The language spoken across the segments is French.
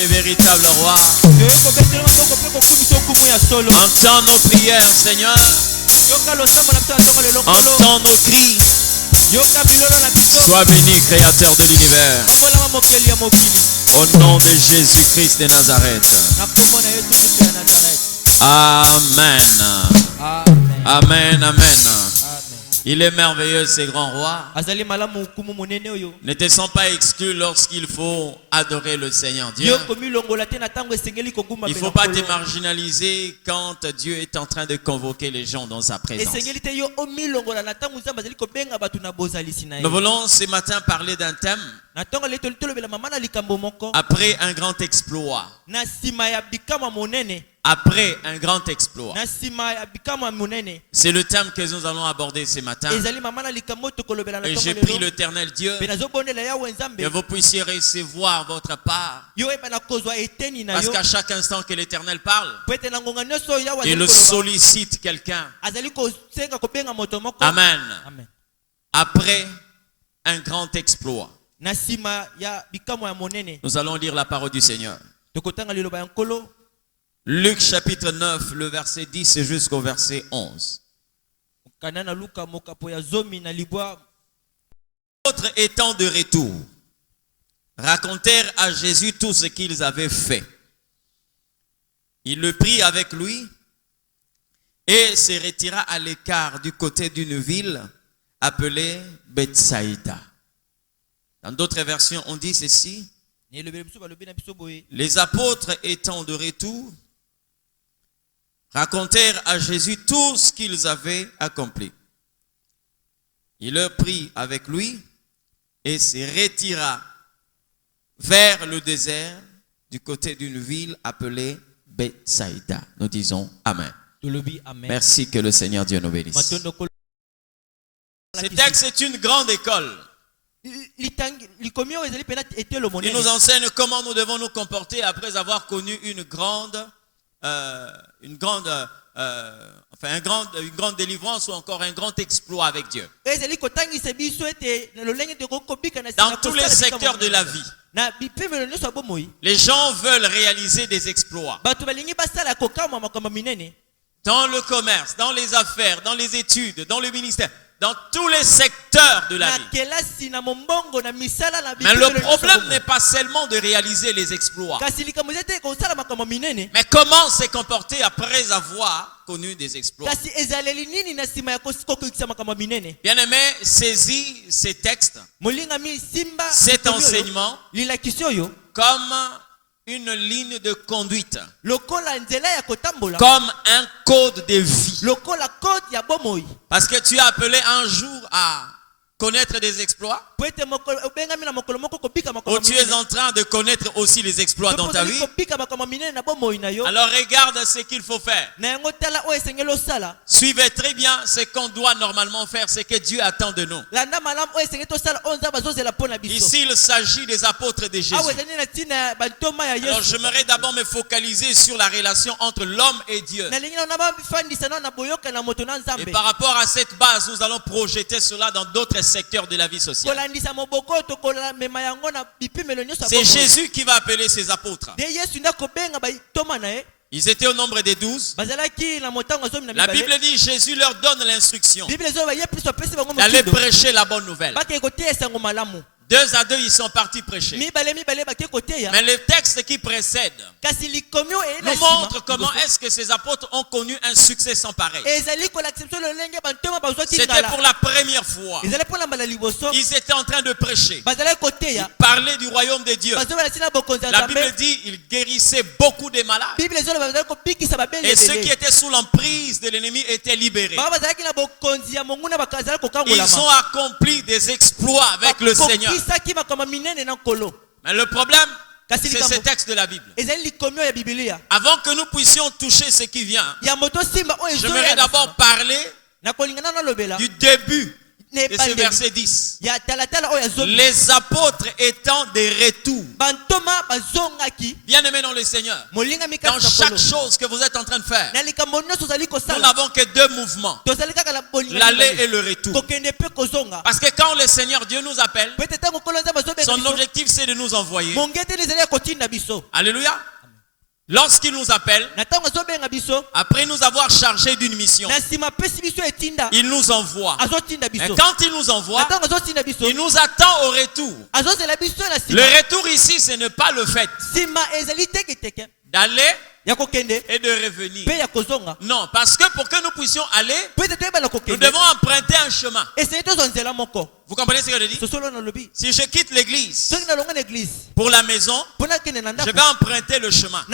Le véritable roi. Entends nos prières, Seigneur. Entends nos cris. Sois béni, Créateur de l'univers. Au nom de Jésus-Christ de Nazareth. Amen. Amen, amen. Il est merveilleux, ce grand roi. Ne te sens pas exclu lorsqu'il faut adorer le Seigneur Dieu. Il ne faut pas te marginaliser quand Dieu est en train de convoquer les gens dans sa présence. Nous voulons ce matin parler d'un thème. Après un grand exploit. Après un grand exploit. C'est le thème que nous allons aborder ce matin. Et j'ai pris l'Éternel Dieu que vous puissiez recevoir votre part. Parce qu'à chaque instant que l'Éternel parle, il sollicite quelqu'un. Amen. Après un grand exploit. Nous allons lire la parole du Seigneur. Luc chapitre 9, le verset 10 jusqu'au verset 11. D'autres étant de retour, racontèrent à Jésus tout ce qu'ils avaient fait. Il le prit avec lui et se retira à l'écart du côté d'une ville appelée Bethsaïda. Dans d'autres versions, on dit ceci. Les apôtres étant de retour, racontèrent à Jésus tout ce qu'ils avaient accompli. Il le prit avec lui et se retira vers le désert du côté d'une ville appelée Bethsaïda. Nous disons Amen. Merci, que le Seigneur Dieu nous bénisse. Ce texte est une grande école. Il nous enseigne comment nous devons nous comporter après avoir connu une grande délivrance ou encore un grand exploit avec Dieu. Dans tous les secteurs de la vie, les gens veulent réaliser des exploits. Dans le commerce, dans les affaires, dans les études, dans le ministère. Dans tous les secteurs de la vie. Mais le problème n'est pas seulement de réaliser les exploits. Mais comment se comporter après avoir connu des exploits. Bien-aimé, saisis ces textes, cet enseignement, comme une ligne de conduite, comme un code de vie. Parce que tu es appelé un jour à connaître des exploits, ou tu es en train de connaître aussi les exploits dans ta vie. Alors regarde ce qu'il faut faire. Suivez très bien ce qu'on doit normalement faire, ce que Dieu attend de nous. Ici il s'agit des apôtres de Jésus. Alors j'aimerais d'abord me focaliser sur la relation entre l'homme et Dieu. Et par rapport à cette base, nous allons projeter cela dans d'autres secteurs de la vie sociale. C'est Jésus qui va appeler ses apôtres. Ils étaient au nombre de 12. La Bible dit Jésus leur donne l'instruction d'aller prêcher la bonne nouvelle. 2 à 2, ils sont partis prêcher. Mais le texte qui précède nous montre comment est-ce que ces apôtres ont connu un succès sans pareil. C'était pour la première fois. Ils étaient en train de prêcher. Ils parlaient du royaume de Dieu. La Bible dit qu'ils guérissaient beaucoup de malades. Et ceux qui étaient sous l'emprise de l'ennemi étaient libérés. Ils ont accompli des exploits avec le Seigneur. Mais le problème, c'est ce texte de la Bible. Avant que nous puissions toucher ce qui vient, j'aimerais d'abord parler du début Et c'est verset 10. Les apôtres étant des retours. Bien-aimés dans le Seigneur, dans chaque chose que vous êtes en train de faire, nous n'avons que deux mouvements, l'aller et le retour. Parce que quand le Seigneur Dieu nous appelle, son objectif c'est de nous envoyer. Alléluia. Lorsqu'il nous appelle, après nous avoir chargé d'une mission, il nous envoie. Et quand il nous envoie, il nous attend au retour. Le retour ici, ce n'est pas le fait d'aller et de revenir. Non, parce que pour que nous puissions aller, nous devons emprunter un chemin. Vous comprenez ce que je dis? Si je quitte l'église pour la maison, je vais emprunter le chemin.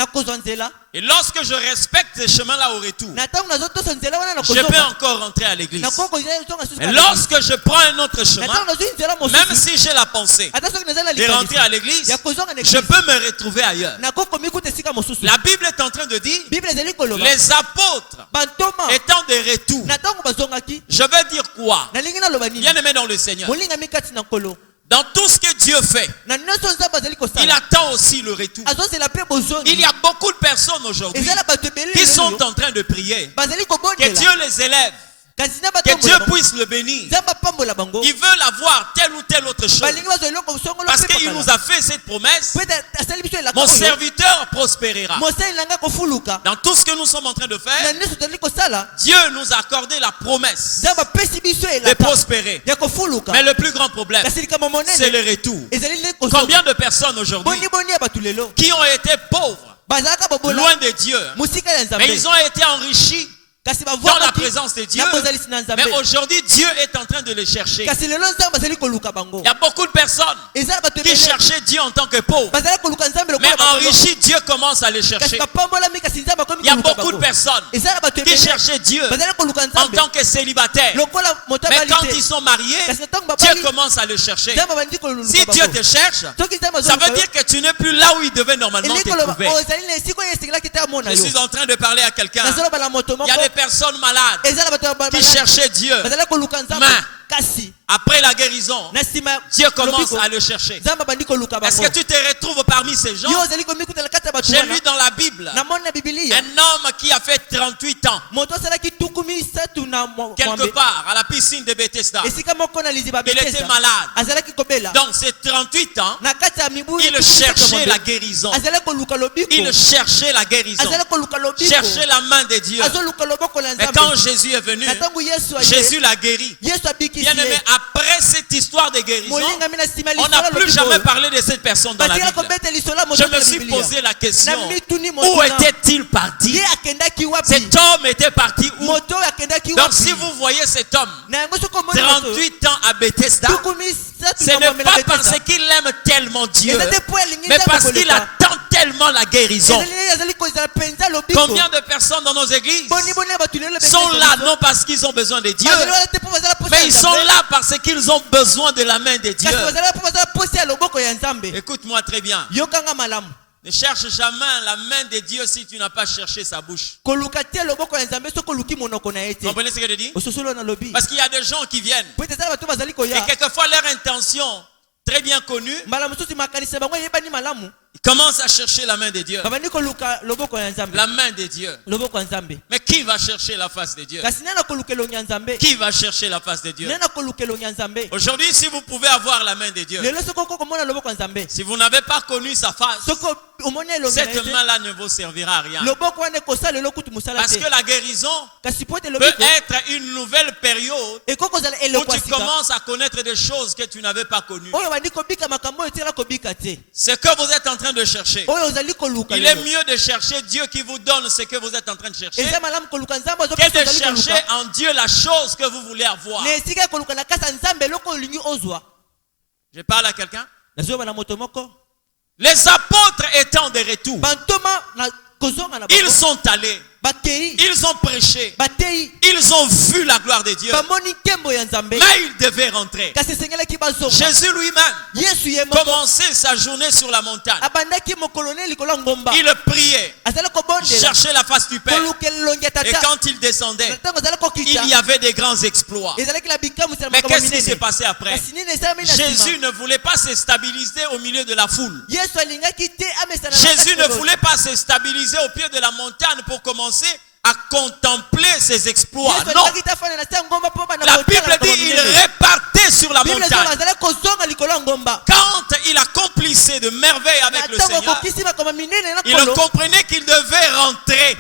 Et lorsque je respecte ce chemin-là au retour, je peux encore rentrer à l'église. Et lorsque je prends un autre chemin, même si j'ai la pensée de rentrer à l'église, je peux me retrouver ailleurs. La Bible est en train de dire, les apôtres étant des retours. Je veux dire quoi? Bien-aimé dans le Seigneur, dans tout ce que Dieu fait, il attend aussi le retour. Il y a beaucoup de personnes aujourd'hui qui sont en train de prier, que Dieu les élève, que Dieu puisse le bénir. Ils veulent avoir telle ou telle autre chose, parce qu'il nous a fait cette promesse: mon serviteur prospérera. Dans tout ce que nous sommes en train de faire, Dieu nous a accordé la promesse de prospérer. Mais le plus grand problème, c'est le retour. Combien de personnes aujourd'hui qui ont été pauvres, loin de Dieu, mais ils ont été enrichis dans la présence de Dieu? Mais aujourd'hui, Dieu est en train de les chercher. Il y a beaucoup de personnes qui cherchaient Dieu en tant que pauvres, mais enrichis, Dieu commence à les chercher. Il y a beaucoup de personnes qui cherchaient Dieu en tant que célibataires, mais quand ils sont mariés, Dieu commence à les chercher. Si Dieu te cherche, ça veut dire que tu n'es plus là où il devait normalement te trouver. Je suis en train de parler à quelqu'un. Il y a des personnes malades qui cherchaient Dieu, mais après la guérison, Dieu commence à le chercher. Est-ce que tu te retrouves parmi ces gens? J'ai lu dans la Bible un homme qui a fait 38 ans quelque part à la piscine de Bethesda. Il était malade. Dans ces 38 ans, il cherchait la guérison. Il cherchait la guérison, cherchait la main de Dieu. Et quand Jésus est venu, Jésus l'a guéri. Bien aimé, après cette histoire de guérison, on n'a plus jamais parlé de cette personne dans la Bible. Je me suis posé la question: où était-il parti? Cet homme était parti où? Donc si vous voyez cet homme 38 ans à Bethesda, ce n'est pas parce qu'il aime tellement Dieu, mais parce qu'il attend tellement la guérison. Combien de personnes dans nos églises sont là non parce qu'ils ont besoin de Dieu, mais ils sont là parce qu'ils ont besoin de la main de Dieu. Écoute-moi très bien. Ne cherche jamais la main de Dieu si tu n'as pas cherché sa bouche. Comprenez ce que je dis? Parce qu'il y a des gens qui viennent et quelquefois leur intention très bien connue, ils commencent à chercher la main de Dieu. La main de Dieu. Mais qui va chercher la face de Dieu? Qui va chercher la face de Dieu? Aujourd'hui, si vous pouvez avoir la main de Dieu, si vous n'avez pas connu sa face, cette main-là ne vous servira à rien. Parce que la guérison peut être une nouvelle période où tu commences à connaître des choses que tu n'avais pas connues. Ce que vous êtes en train de chercher, il est mieux de chercher Dieu qui vous donne ce que vous êtes en train de chercher que de chercher en Dieu la chose que vous voulez avoir. Je parle à quelqu'un. Les apôtres étant de retour, ils sont allés Ils ont prêché. Ils ont vu la gloire de Dieu. Mais ils devaient rentrer. Jésus lui-même commençait sa journée sur la montagne. Il priait, cherchait la face du Père. Et quand il descendait, il y avait des grands exploits. Mais qu'est-ce qui s'est passé après? Jésus ne voulait pas se stabiliser au milieu de la foule. Jésus ne voulait pas se stabiliser au pied de la montagne pour commencer à contempler ses exploits. Non. La Bible dit qu'il repartait sur la montagne. Quand il accomplissait de merveilles avec le Seigneur, il comprenait qu'il devait rentrer.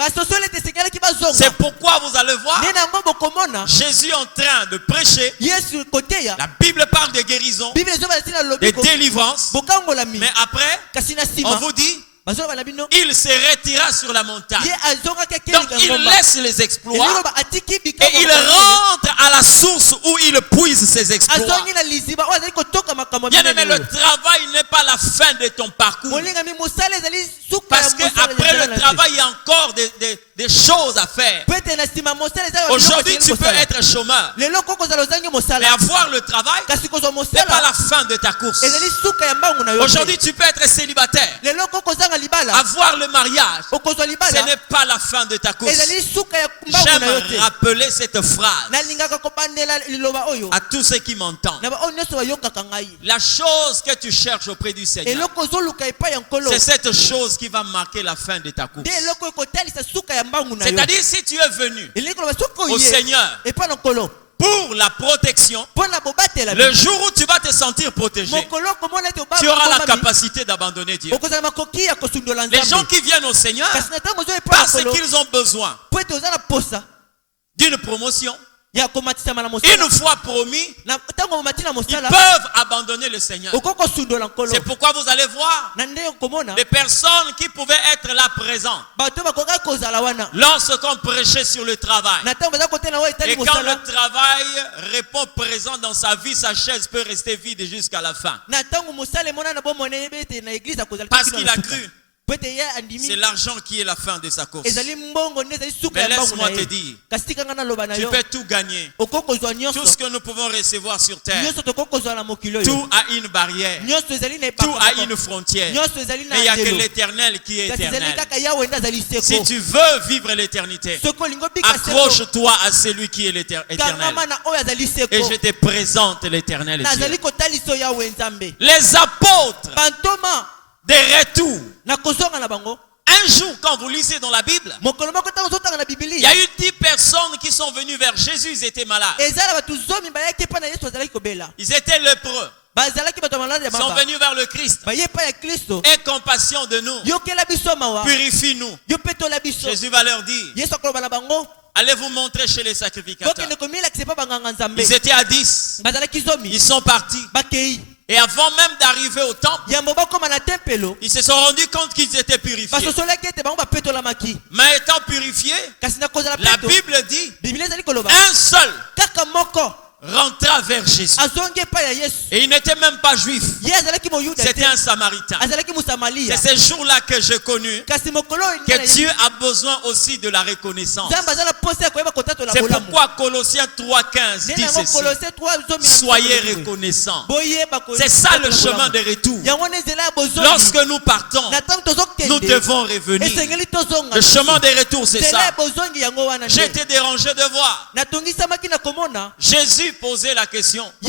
C'est pourquoi vous allez voir Jésus en train de prêcher. La Bible parle de guérison, de délivrance. Mais après, on vous dit, il se retira sur la montagne. Donc il laisse les exploits et il rentre à la source où il puise ses exploits. Bien-aimé, le travail n'est pas la fin de ton parcours. Parce qu'après le travail, il y a encore des choses à faire. Aujourd'hui, tu peux être chômeur. Mais avoir le travail n'est pas la fin de ta course. Aujourd'hui, tu peux être célibataire. Avoir le mariage, ce n'est pas la fin de ta course. J'aime rappeler cette phrase à tous ceux qui m'entendent. La chose que tu cherches auprès du Seigneur, c'est cette chose qui va marquer la fin de ta course. C'est-à-dire, si tu es venu au Seigneur pour la protection, le jour où tu vas te sentir protégé, tu auras la capacité d'abandonner Dieu. Les gens qui viennent au Seigneur, parce qu'ils ont besoin d'une promotion, une fois promis, ils peuvent abandonner le Seigneur. C'est pourquoi vous allez voir des personnes qui pouvaient être là présentes lorsqu'on prêchait sur le travail. Et quand le travail répond présent dans sa vie, sa chaise peut rester vide jusqu'à la fin. Parce qu'il a cru. C'est l'argent qui est la fin de sa course. Mais laisse-moi te dire, tu peux tout gagner. Tout ce que nous pouvons recevoir sur terre, tout a une barrière, tout a une frontière. Mais il n'y a que l'éternel qui est éternel. Si tu veux vivre l'éternité, accroche-toi à celui qui est l'éternel. Et je te présente l'éternel Dieu. Les apôtres, des retours. Un jour, quand vous lisez dans la Bible, il y a eu 10 personnes qui sont venues vers Jésus, ils étaient malades. Ils étaient lépreux. Ils sont venus vers le Christ. Aie compassion de nous. Purifie-nous. Jésus va leur dire, allez vous montrer chez les sacrificateurs. Ils étaient à 10. Ils sont partis. Et avant même d'arriver au temple, ils se sont rendus compte qu'ils étaient purifiés. Mais étant purifiés, la Bible dit, un seul rentra vers Jésus. Et il n'était même pas juif. C'était un samaritain. C'est ce jour-là que j'ai connu que Dieu a besoin aussi de la reconnaissance. C'est pourquoi Colossiens 3,15 dit ceci: soyez reconnaissants. C'est ça le chemin de retour. Lorsque nous partons, nous devons revenir. Le chemin de retour, c'est ça. J'ai été dérangé de voir Jésus poser la question: où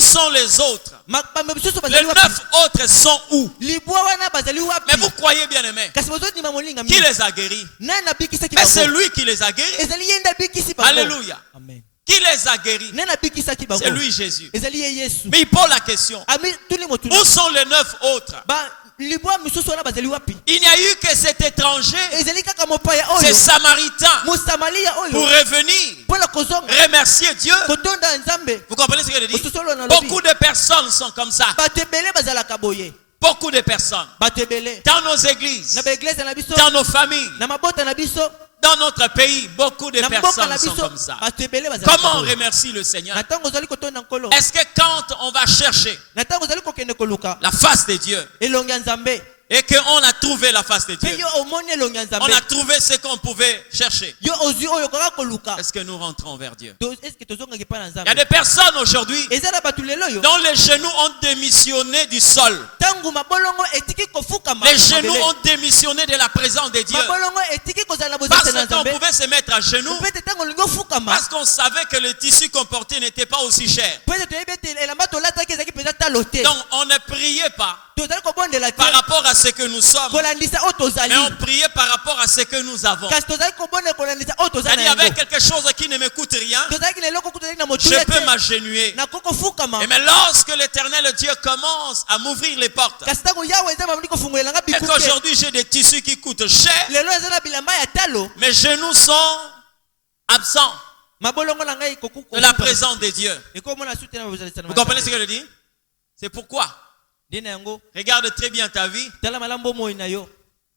sont les autres? Les 9 autres sont où? Mais vous croyez, bien aimé, qui les a guéris? Mais c'est lui qui les a guéris. Alléluia. Qui les a guéris? C'est lui, Jésus. Mais il pose la question: où sont les 9 autres? Il n'y a eu que cet étranger, ces samaritains, pour revenir remercier Dieu. Vous comprenez ce que je dis? Beaucoup de personnes sont comme ça. Beaucoup de personnes dans nos églises, dans nos familles, dans notre pays, beaucoup de personnes sont comme ça. Comment on remercie le Seigneur? Est-ce que quand on va chercher la face de Dieu, et qu'on a trouvé la face de Dieu. On a trouvé ce qu'on pouvait chercher. Est-ce que nous rentrons vers Dieu? Il y a des personnes aujourd'hui dont les genoux ont démissionné du sol. Les genoux ont démissionné de la présence de Dieu. Parce qu'on pouvait se mettre à genoux, parce qu'on savait que le tissu qu'on portait n'était pas aussi cher. Donc on ne priait pas par rapport à ce que nous sommes, mais on priait par rapport à ce que nous avons. C'est-à-dire, avec quelque chose qui ne me coûte rien, je peux m'agenouiller. Et mais lorsque l'Éternel Dieu commence à m'ouvrir les portes, et qu'aujourd'hui j'ai des tissus qui coûtent cher, mes genoux sont absents de la présence de Dieu. Vous comprenez ce que je dis? C'est pourquoi, regarde très bien ta vie,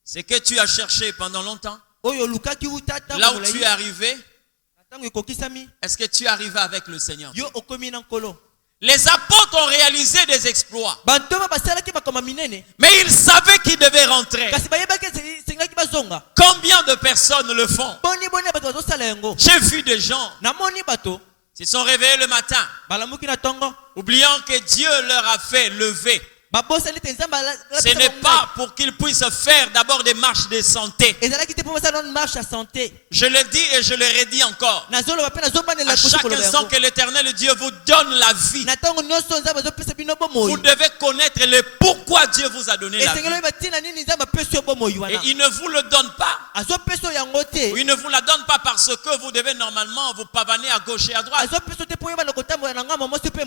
ce que tu as cherché pendant longtemps, là où tu es arrivé, est-ce que tu es arrivé avec le Seigneur? Les apôtres ont réalisé des exploits, mais ils savaient qu'ils devaient rentrer. Combien de personnes le font? J'ai vu des gens se sont réveillés le matin, oubliant que Dieu leur a fait lever. Ce n'est pas pour qu'ils puissent faire d'abord des marches de santé. Je le dis et je le redis encore. À chaque instant que l'Éternel Dieu vous donne la vie, vous devez connaître le pourquoi Dieu vous a donné la vie. Et il ne vous le donne pas. Il ne vous la donne pas parce que vous devez normalement vous pavaner à gauche et à droite.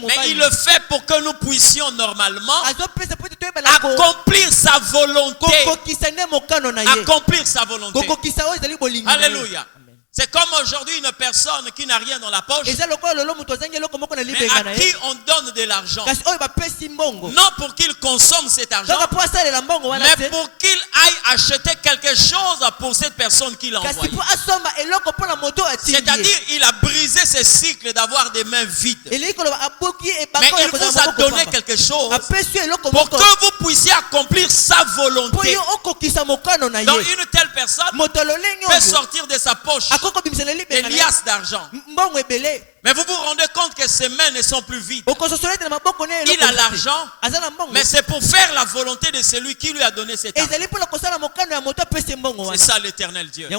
Mais il le fait pour que nous puissions normalement accomplir sa volonté. Accomplir sa volonté. Alléluia. C'est comme aujourd'hui une personne qui n'a rien dans la poche, mais à qui on donne de l'argent. Non pour qu'il consomme cet argent, mais pour qu'il aille acheter quelque chose pour cette personne qui l'a envoyé. C'est-à-dire, il a brisé ce cycle d'avoir des mains vides. Mais il vous a donné quelque chose pour que vous puissiez accomplir sa volonté. Donc une telle personne peut sortir de sa poche des liasses d'argent. Mais vous vous rendez compte que ses mains ne sont plus vides. Il a l'argent, mais c'est pour faire la volonté de celui qui lui a donné cet argent. C'est ça l'Éternel Dieu.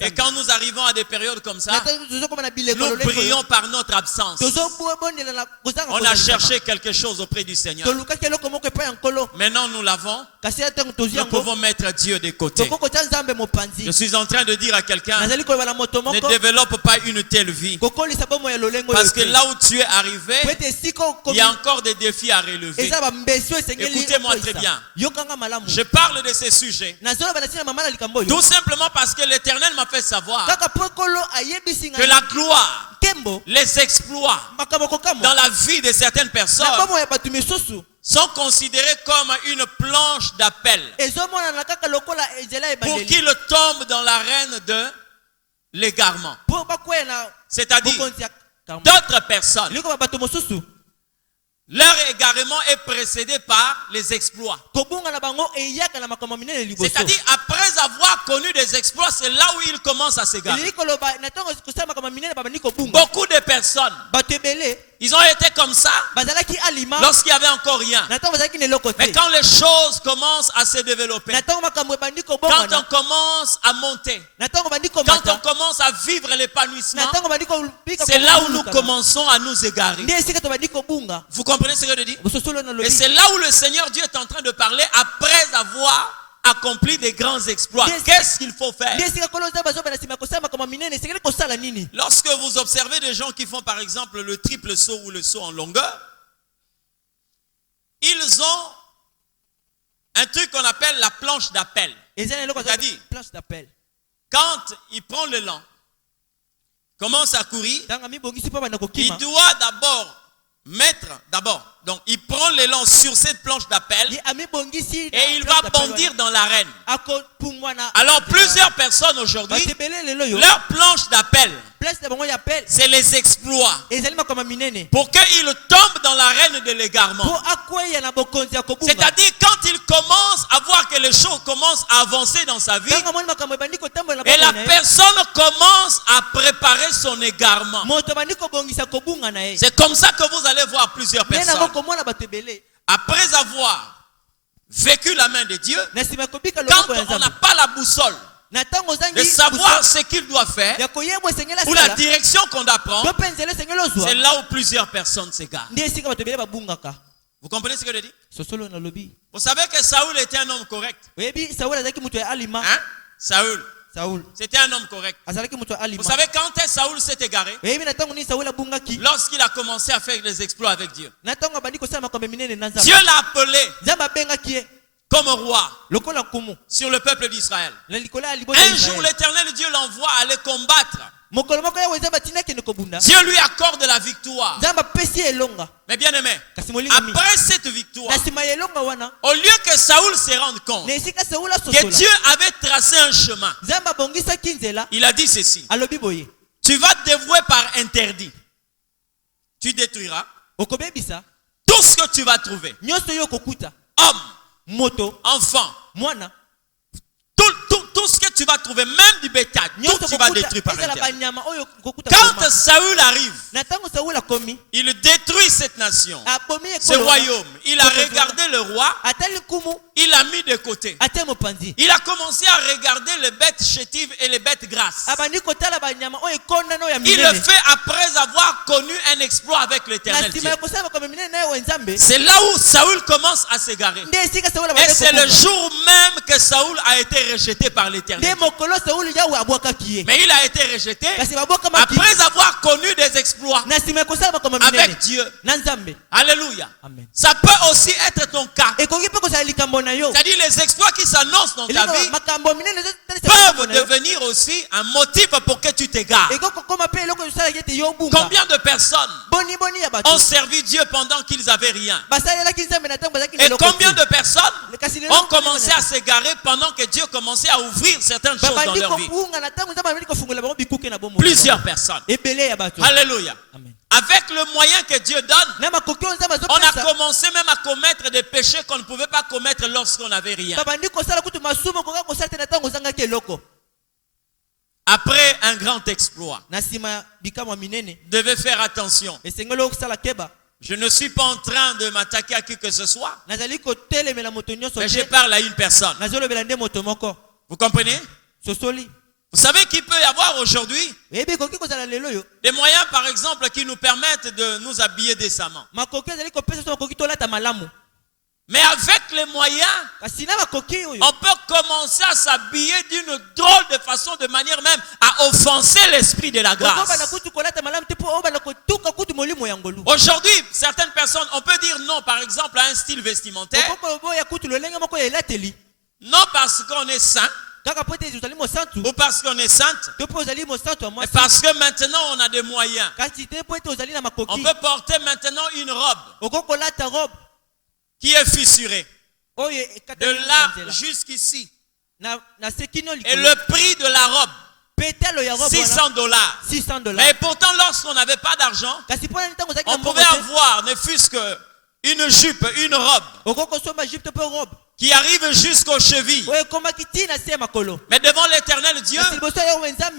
Et quand nous arrivons à des périodes comme ça, nous prions par notre absence. On a cherché quelque chose auprès du Seigneur. Maintenant nous l'avons. Nous pouvons mettre Dieu de côté. Je suis en train de dire à quelqu'un, ne développe pas une telle vie. Parce que là où tu es arrivé, il y a encore des défis à relever. Écoutez-moi très bien. Je parle de ces sujets tout simplement parce que l'Éternel m'a fait savoir que la gloire, les exploits dans la vie de certaines personnes sont considérés comme une planche d'appel pour qu'ils tombent dans l'arène de l'égarement. C'est-à-dire, d'autres personnes, leur égarement est précédé par les exploits. C'est-à-dire, après avoir connu des exploits, c'est là où ils commencent à s'égarer. Beaucoup de personnes, ils ont été comme ça lorsqu'il n'y avait encore rien. Mais quand les choses commencent à se développer, quand on commence à monter, quand on commence à vivre l'épanouissement, c'est là où nous commençons à nous égarer. Vous comprenez ce que je dis? Et c'est là où le Seigneur Dieu est en train de parler après avoir accompli des grands exploits. Qu'est-ce qu'il faut faire? Lorsque vous observez des gens qui font par exemple le triple saut ou le saut en longueur, ils ont un truc qu'on appelle la planche d'appel. C'est-à-dire, quand il prend l'élan, commence à courir, il doit d'abord mettre donc il prend l'élan sur cette planche d'appel et il va bondir dans l'arène. Alors plusieurs personnes aujourd'hui, leur planche d'appel, c'est les exploits. Pour qu'ils tombent dans l'arène de l'égarement. C'est-à-dire quand il commence à voir que les choses commencent à avancer dans sa vie et la personne commence à préparer son égarement. C'est comme ça que vous allez voir plusieurs personnes. Après avoir vécu la main de Dieu, quand on n'a pas la boussole de savoir ce qu'il doit faire ou la direction qu'on doit prendre, c'est là où plusieurs personnes s'égarent. Vous comprenez ce que je dis? Vous savez que Saoul était un homme correct. Hein? Saoul. C'était un homme correct. Vous savez quand Saoul s'est égaré? Lorsqu'il a commencé à faire des exploits avec Dieu. Dieu l'a appelé comme roi sur le peuple d'Israël. Un jour, l'Éternel Dieu l'envoie aller combattre. Dieu lui accorde la victoire. Mais bien aimé, après cette victoire, au lieu que Saoul se rende compte que Dieu avait tracé un chemin, il a dit ceci: tu vas te dévouer par interdit. Tu détruiras tout ce que tu vas trouver. Homme, enfant, tout ce que tu vas trouver, même du bétail, tout tu vas détruire par interdit. Quand Saoul arrive, il détruit cette nation, ce royaume. Il a regardé le roi, il l'a mis de côté. Il a commencé à regarder les bêtes chétives et les bêtes grasses. Il le fait après avoir connu un exploit avec l'Éternel Dieu. C'est là où Saoul commence à s'égarer. Et c'est le jour même que Saoul a été rejeté par l'Éternel. Mais il a été rejeté après avoir connu des exploits avec Dieu. Alléluia. Ça peut aussi être ton cas. C'est-à-dire les exploits qui s'annoncent dans ta vie peuvent devenir aussi un motif pour que tu t'égares. Combien de personnes ont servi Dieu pendant qu'ils n'avaient rien? Et combien de personnes ont commencé à s'égarer pendant que Dieu commençait à ouvrir certaines choses dans leur vie? Plusieurs personnes. Alléluia. Avec le moyen que Dieu donne, on a commencé même à commettre des péchés qu'on ne pouvait pas commettre lorsqu'on n'avait rien. Après un grand exploit, devez faire attention. Je ne suis pas en train de m'attaquer à qui que ce soit, mais je parle à une personne. Vous comprenez? Vous savez qu'il peut y avoir aujourd'hui des moyens, par exemple, qui nous permettent de nous habiller décemment. Mais avec les moyens, on peut commencer à s'habiller d'une drôle de façon, de manière même à offenser l'esprit de la grâce. Aujourd'hui, certaines personnes, on peut dire non, par exemple, à un style vestimentaire. Non parce qu'on est saint, ou parce qu'on est sainte, mais parce que maintenant on a des moyens. On peut porter maintenant une robe qui est fissurée de là jusqu'ici. Et le prix de la robe, $600. Mais pourtant, lorsqu'on n'avait pas d'argent, on pouvait avoir ne fût-ce qu'une jupe, une robe qui arrive jusqu'aux chevilles. Mais devant l'Éternel Dieu,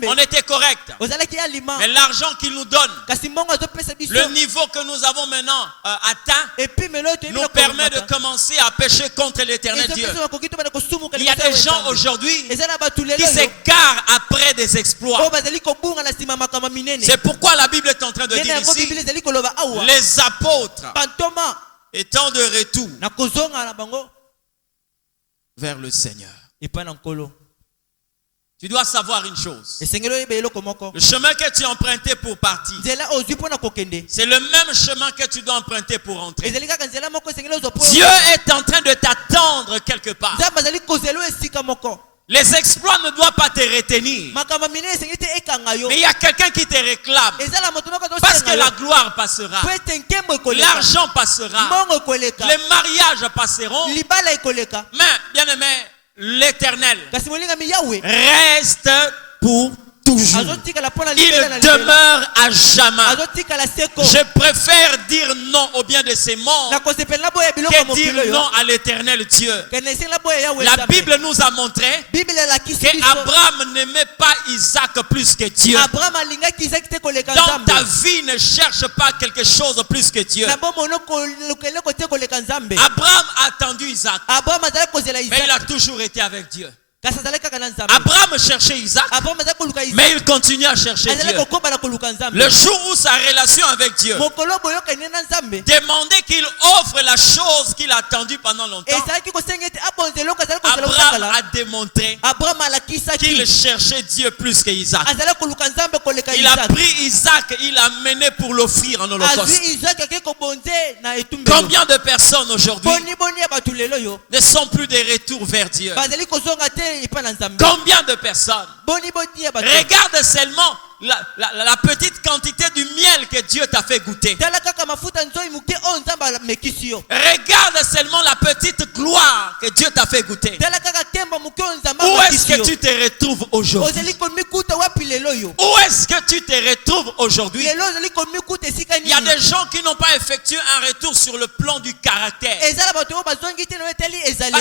on était correct. Mais l'argent qu'il nous donne, le niveau que nous avons maintenant atteint, nous permet de commencer à pécher contre l'Éternel Dieu. Il y a des gens aujourd'hui qui s'égarent après des exploits. C'est pourquoi la Bible est en train de dire ici, les apôtres étant de retour vers le Seigneur. Tu dois savoir une chose. Le chemin que tu as emprunté pour partir, c'est le même chemin que tu dois emprunter pour entrer. Dieu est en train de t'attendre quelque part. Les Les exploits ne doivent pas te retenir. Mais il y a quelqu'un qui te réclame. Parce que la gloire passera. L'argent passera. Les mariages passeront. Mais, bien aimé, l'Éternel reste pour toujours. Il demeure à jamais. Je préfère dire non au bien de ses membres que dire non à l'Éternel Dieu. La Bible nous a montré qu'Abraham n'aimait pas Isaac plus que Dieu. Dans ta vie, ne cherche pas quelque chose plus que Dieu. Abraham a attendu Isaac, mais il a toujours été avec Dieu. Abraham cherchait Isaac, mais il continue à chercher Dieu. Le jour où sa relation avec Dieu demandait qu'il offre la chose qu'il a attendue pendant longtemps, Abraham a démontré qu'il cherchait Dieu plus que Isaac. Il a pris Isaac, il l'a mené pour l'offrir en holocauste. Combien de personnes aujourd'hui ne sont plus de retour vers Dieu? Combien de personnes? Regarde seulement la petite quantité du miel que Dieu t'a fait goûter. Regarde seulement la petite gloire que Dieu t'a fait goûter. Où est-ce que tu te retrouves aujourd'hui? Où est-ce que tu te retrouves aujourd'hui? Il y a des gens qui n'ont pas effectué un retour sur le plan du caractère. Parce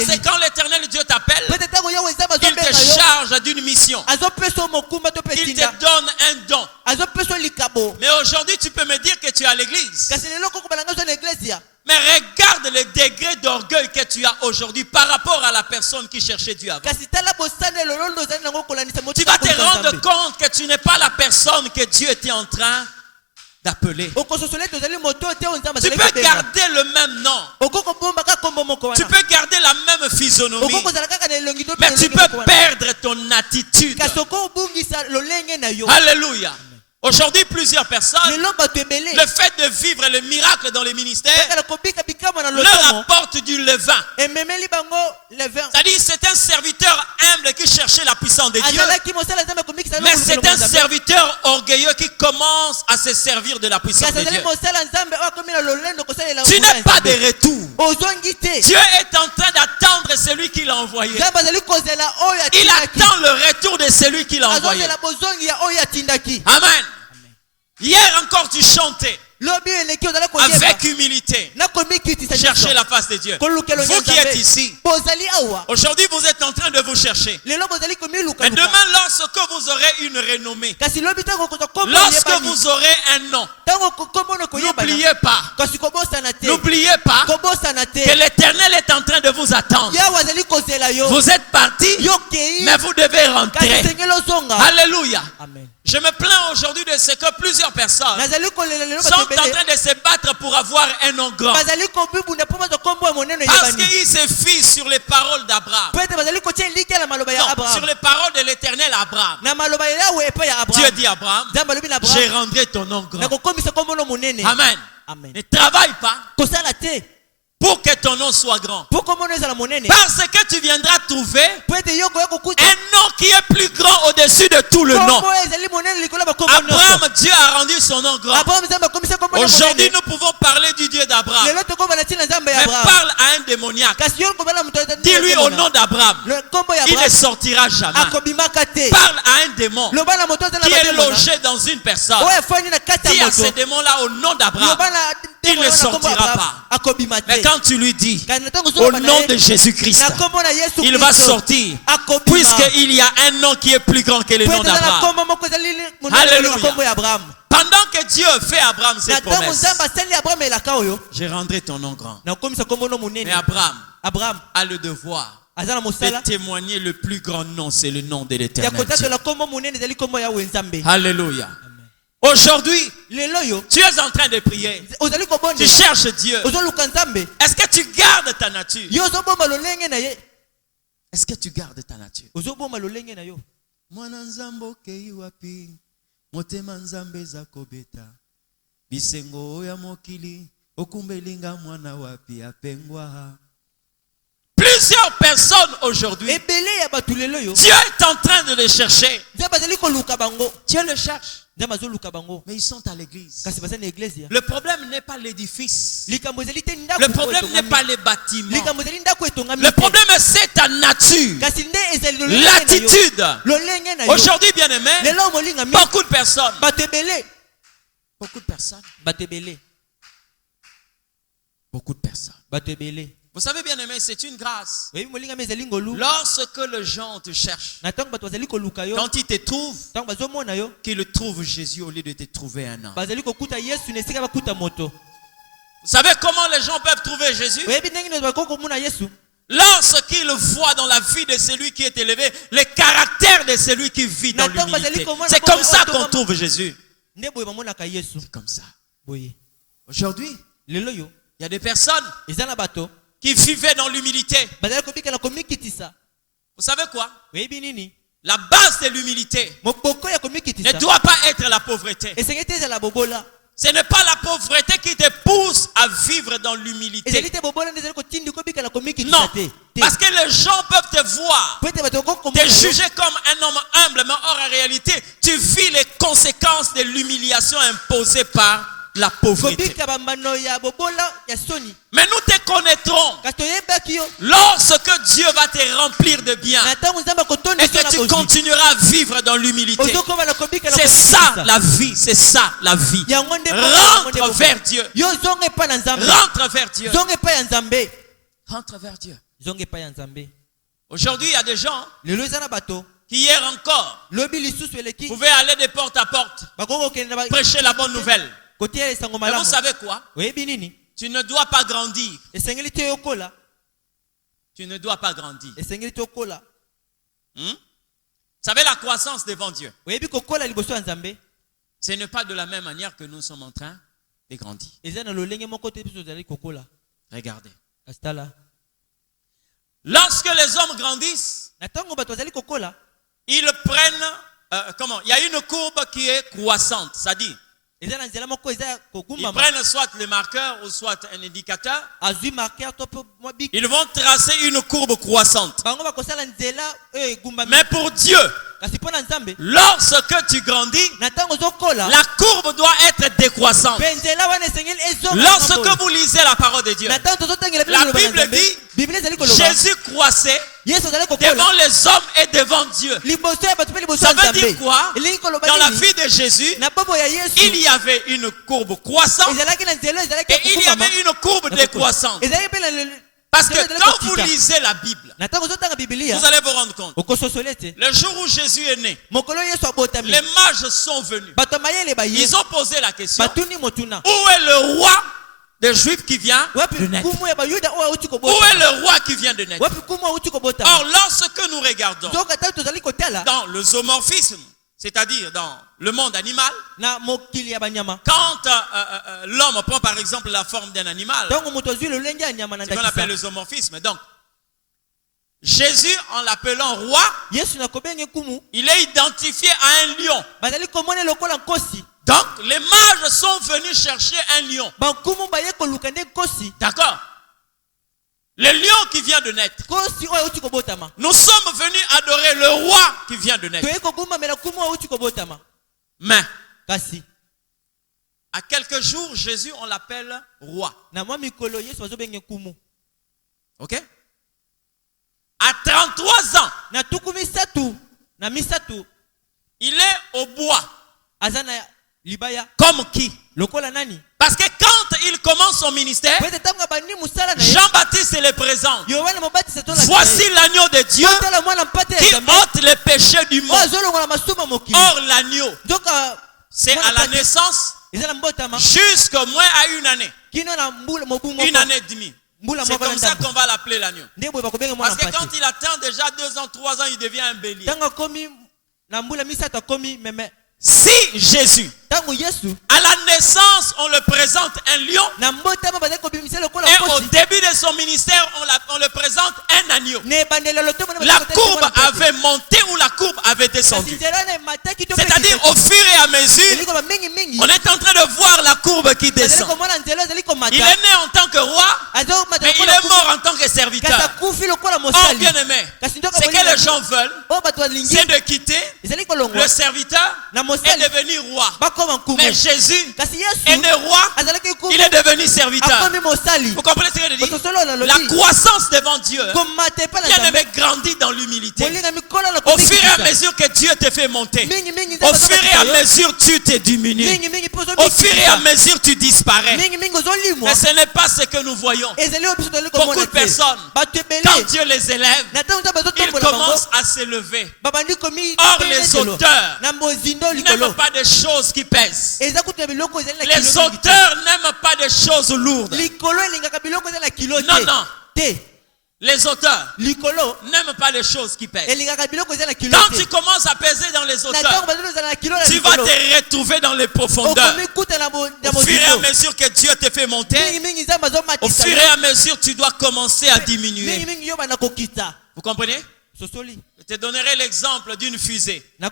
que quand l'Éternel Dieu t'appelle, il te charge d'une mission. Il te donne un don. Mais aujourd'hui, tu peux me dire que tu es à l'église. Mais regarde le degré d'orgueil que tu as aujourd'hui par rapport à la personne qui cherchait Dieu avant. Tu vas te rendre compte que tu n'es pas la personne que Dieu était en train d'appeler. Tu peux garder le même nom. Tu peux garder la même physionomie. Mais tu peux perdre ton attitude. Alléluia. Aujourd'hui, plusieurs personnes, le fait de vivre le miracle dans les ministères leur apporte du levain. C'est-à-dire, c'est un serviteur humble qui cherchait la puissance de Dieu. Mais c'est un serviteur orgueilleux qui commence à se servir de la puissance de Dieu. Tu n'es pas de retour. Dieu est en train d'attendre celui qui l'a envoyé. Il attend le retour de celui qui l'a envoyé. Amen. Hier encore tu chantais avec humilité. Cherchez la face de Dieu. Vous qui êtes ici, aujourd'hui vous êtes en train de vous chercher. Mais demain, lorsque vous aurez une renommée, lorsque vous aurez un nom, n'oubliez pas que l'Éternel est en train de vous attendre. Vous êtes partis, mais vous devez rentrer. Alléluia. Je me plains aujourd'hui de ce que plusieurs personnes sont en train de se battre pour avoir un nom grand. Parce qu'ils se fient sur les paroles d'Abraham. Sur les paroles de l'Éternel Abraham. Dieu dit à Abraham, je rendrai ton nom grand. Amen. Ne travaille pas pour que ton nom soit grand. Parce que tu viendras trouver un nom qui est plus grand au-dessus de tout le nom. Abraham, Dieu a rendu son nom grand. Aujourd'hui, nous pouvons parler du Dieu d'Abraham. Mais parle à un démoniaque. Dis-lui au nom d'Abraham. Il ne sortira jamais. Parle à un démon qui est logé dans une personne. Dis à ce démon-là au nom d'Abraham. Il ne sortira pas. Mais quand tu lui dis au nom de Jésus-Christ, il va sortir. Puisqu'il y a un nom qui est plus grand que le nom d'Abraham. Alléluia. Pendant que Dieu fait à Abraham cette promesse, je rendrai ton nom grand. Mais Abraham a le devoir de témoigner le plus grand nom, c'est le nom de l'Éternel. Alléluia. Aujourd'hui, tu es en train de prier. Tu cherches Dieu. Est-ce que tu gardes ta nature? Est-ce que tu gardes ta nature? Mwana nzambo kei wapi, motema nzambe za kobeta, bisengo ya mokili, okumbelinga mwana wapi apengwa. Plus plusieurs personnes aujourd'hui. Dieu est en train de les chercher. Dieu les cherche. Mais ils sont à l'église. Le problème n'est pas l'édifice. Le problème n'est pas les bâtiments. Le problème c'est ta nature. L'attitude. Aujourd'hui, bien aimé, beaucoup de personnes. Beaucoup de personnes. Beaucoup de personnes. Vous savez, bien aimé, c'est une grâce. Lorsque les gens te cherchent, quand ils te trouvent, qu'ils trouvent Jésus au lieu de te trouver un homme. Vous savez comment les gens peuvent trouver Jésus? Lorsqu'ils voient dans la vie de celui qui est élevé le caractère de celui qui vit dans l'humilité. C'est comme ça qu'on trouve Jésus. C'est comme ça. Aujourd'hui, il y a des personnes qui vivaient dans l'humilité. Vous savez quoi? La base de l'humilité ne doit pas être la pauvreté. Ce n'est pas la pauvreté qui te pousse à vivre dans l'humilité. Non, parce que les gens peuvent te voir, te juger comme un homme humble, mais or en réalité, tu vis les conséquences de l'humiliation imposée par la pauvreté. Mais nous te connaîtrons lorsque Dieu va te remplir de bien et que tu continueras à vivre dans l'humilité. C'est ça la vie, c'est ça la vie. Rentre vers Dieu. Rentre vers Dieu. Rentre vers Dieu. Aujourd'hui, il y a des gens qui hier encore pouvaient aller de porte à porte prêcher la bonne nouvelle. Mais vous savez quoi? Tu ne dois pas grandir. Tu ne dois pas grandir. Vous savez la croissance devant Dieu. Ce n'est pas de la même manière que nous sommes en train de grandir. Regardez. Lorsque les hommes grandissent, ils prennent il y a une courbe qui est croissante, c'est-à-dire ils prennent soit le marqueur ou soit un indicateur. Ils vont tracer une courbe croissante. Mais pour Dieu, lorsque tu grandis, la courbe doit être décroissante. Lorsque vous lisez la parole de Dieu, la Bible dit Jésus croissait devant les hommes et devant Dieu. Ça veut dire quoi? Dans la vie de Jésus, il y avait une courbe croissante et il y avait une courbe décroissante. Parce que quand vous lisez la Bible, vous allez vous rendre compte. Le jour où Jésus est né, les mages sont venus. Ils ont posé la question: où est le roi des Juifs qui vient de naître? Où est le roi qui vient de naître? Or, lorsque nous regardons dans le zoomorphisme, c'est-à-dire dans le monde animal, quand l'homme prend par exemple la forme d'un animal, c'est ce qu'on appelle le zoomorphisme. Donc, Jésus, en l'appelant roi, il est identifié à un lion. Donc, les mages sont venus chercher un lion. D'accord? Le lion qui vient de naître. Nous sommes venus adorer le roi qui vient de naître. Mais, à quelques jours, Jésus, on l'appelle roi. Ok? À 33 ans, il est au bois. Comme qui? Parce que quand il commence son ministère, Jean-Baptiste le présente. Voici l'agneau de Dieu qui ôte les péchés du monde. Or l'agneau, c'est à la naissance jusqu'au moins à une année. Une année et demie. C'est comme ça qu'on va l'appeler l'agneau. Parce que quand il atteint déjà 2 ans, 3 ans, il devient un bélier. Si Jésus, à la naissance, on le présente un lion, et au début de son ministère, on le présente un un agneau. La courbe avait monté ou la courbe avait descendu. C'est-à-dire au fur et à mesure, on est en train de voir la courbe qui descend. Il est né en tant que roi, mais il est mort en tant que serviteur. Oh bien aimé, ce que les gens veulent, c'est de quitter le serviteur et devenir roi. Mais Jésus est né roi, il est devenu serviteur. Vous comprenez ce que je dis? La croissance devant Dieu, bien aimé, grandit dans l'humilité. Au fur et à mesure que Dieu te fait monter, au fur et à mesure tu te diminues, au fur et à mesure tu disparais. Mais ce n'est pas ce que nous voyons. Beaucoup de personnes, quand Dieu les élève, ils commencent à s'élever. Or les auteurs n'aiment pas des choses qui pèsent. Les auteurs n'aiment pas des choses lourdes. Non, non. Les auteurs n'aiment pas les choses qui pèsent. Quand tu commences à peser dans les auteurs, tu vas te retrouver dans les profondeurs. Au fur et à mesure que Dieu te fait monter, au fur et à mesure tu dois commencer à diminuer. Vous comprenez? Je te donnerai l'exemple d'une fusée. La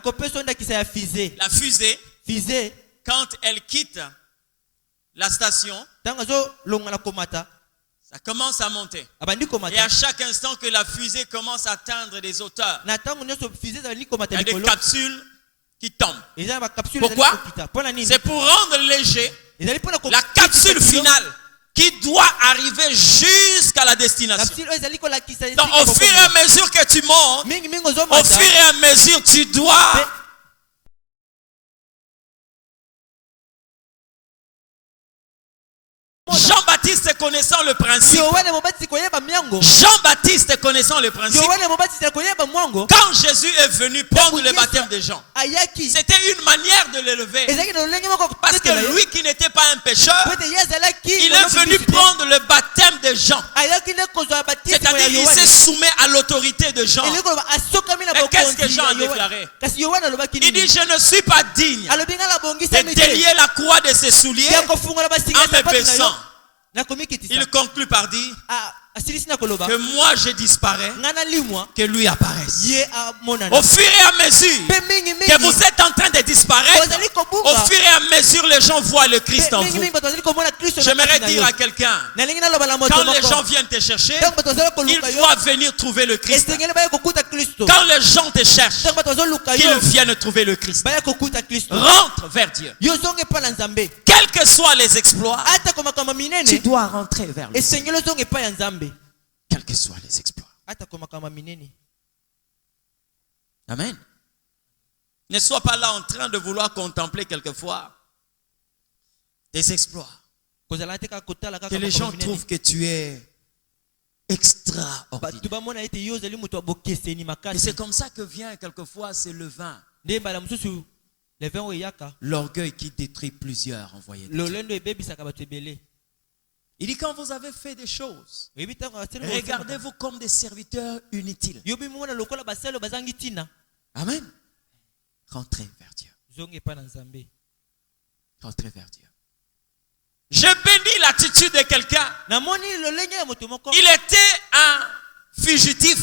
fusée, quand elle quitte la station, ça commence à monter. Et à chaque instant que la fusée commence à atteindre des hauteurs, il y a des capsules qui tombent. Pourquoi? C'est pour rendre léger la capsule finale qui doit arriver jusqu'à la destination. Donc au fur et à mesure que tu montes, au fur et à mesure tu dois Jean-Baptiste connaissant le principe. Jean-Baptiste connaissant le principe. Quand Jésus est venu prendre le baptême de Jean, c'était une manière de l'élever. Parce que lui qui n'était pas un pécheur, il est venu prendre le baptême de Jean. C'est-à-dire qu'il se soumet à l'autorité de Jean. Et qu'est-ce que Jean a déclaré? Il dit, je ne suis pas digne de délier la croix de ses souliers en me baissant. Il conclut par dire que moi je disparais, que lui apparaisse. Au fur et à mesure que vous êtes en train de disparaître, au fur et à mesure les gens voient le Christ en vous. J'aimerais dire à quelqu'un, quand les gens viennent te chercher, ils doivent venir trouver le Christ. Quand les gens te cherchent, qu'ils viennent trouver le Christ. Rentre vers Dieu. Quels que soient les exploits, tu dois rentrer vers lui. Quels que soient les exploits. Amen. Ne sois pas là en train de vouloir contempler quelquefois tes exploits. Que les gens trouvent que tu es extraordinaire. Et c'est comme ça que vient quelquefois c'est le vin. L'orgueil qui détruit plusieurs envoyés. Il dit quand vous avez fait des choses, regardez-vous comme des serviteurs inutiles. Amen. Rentrez vers Dieu. Rentrez vers Dieu. Je bénis l'attitude de quelqu'un. Il était un fugitif.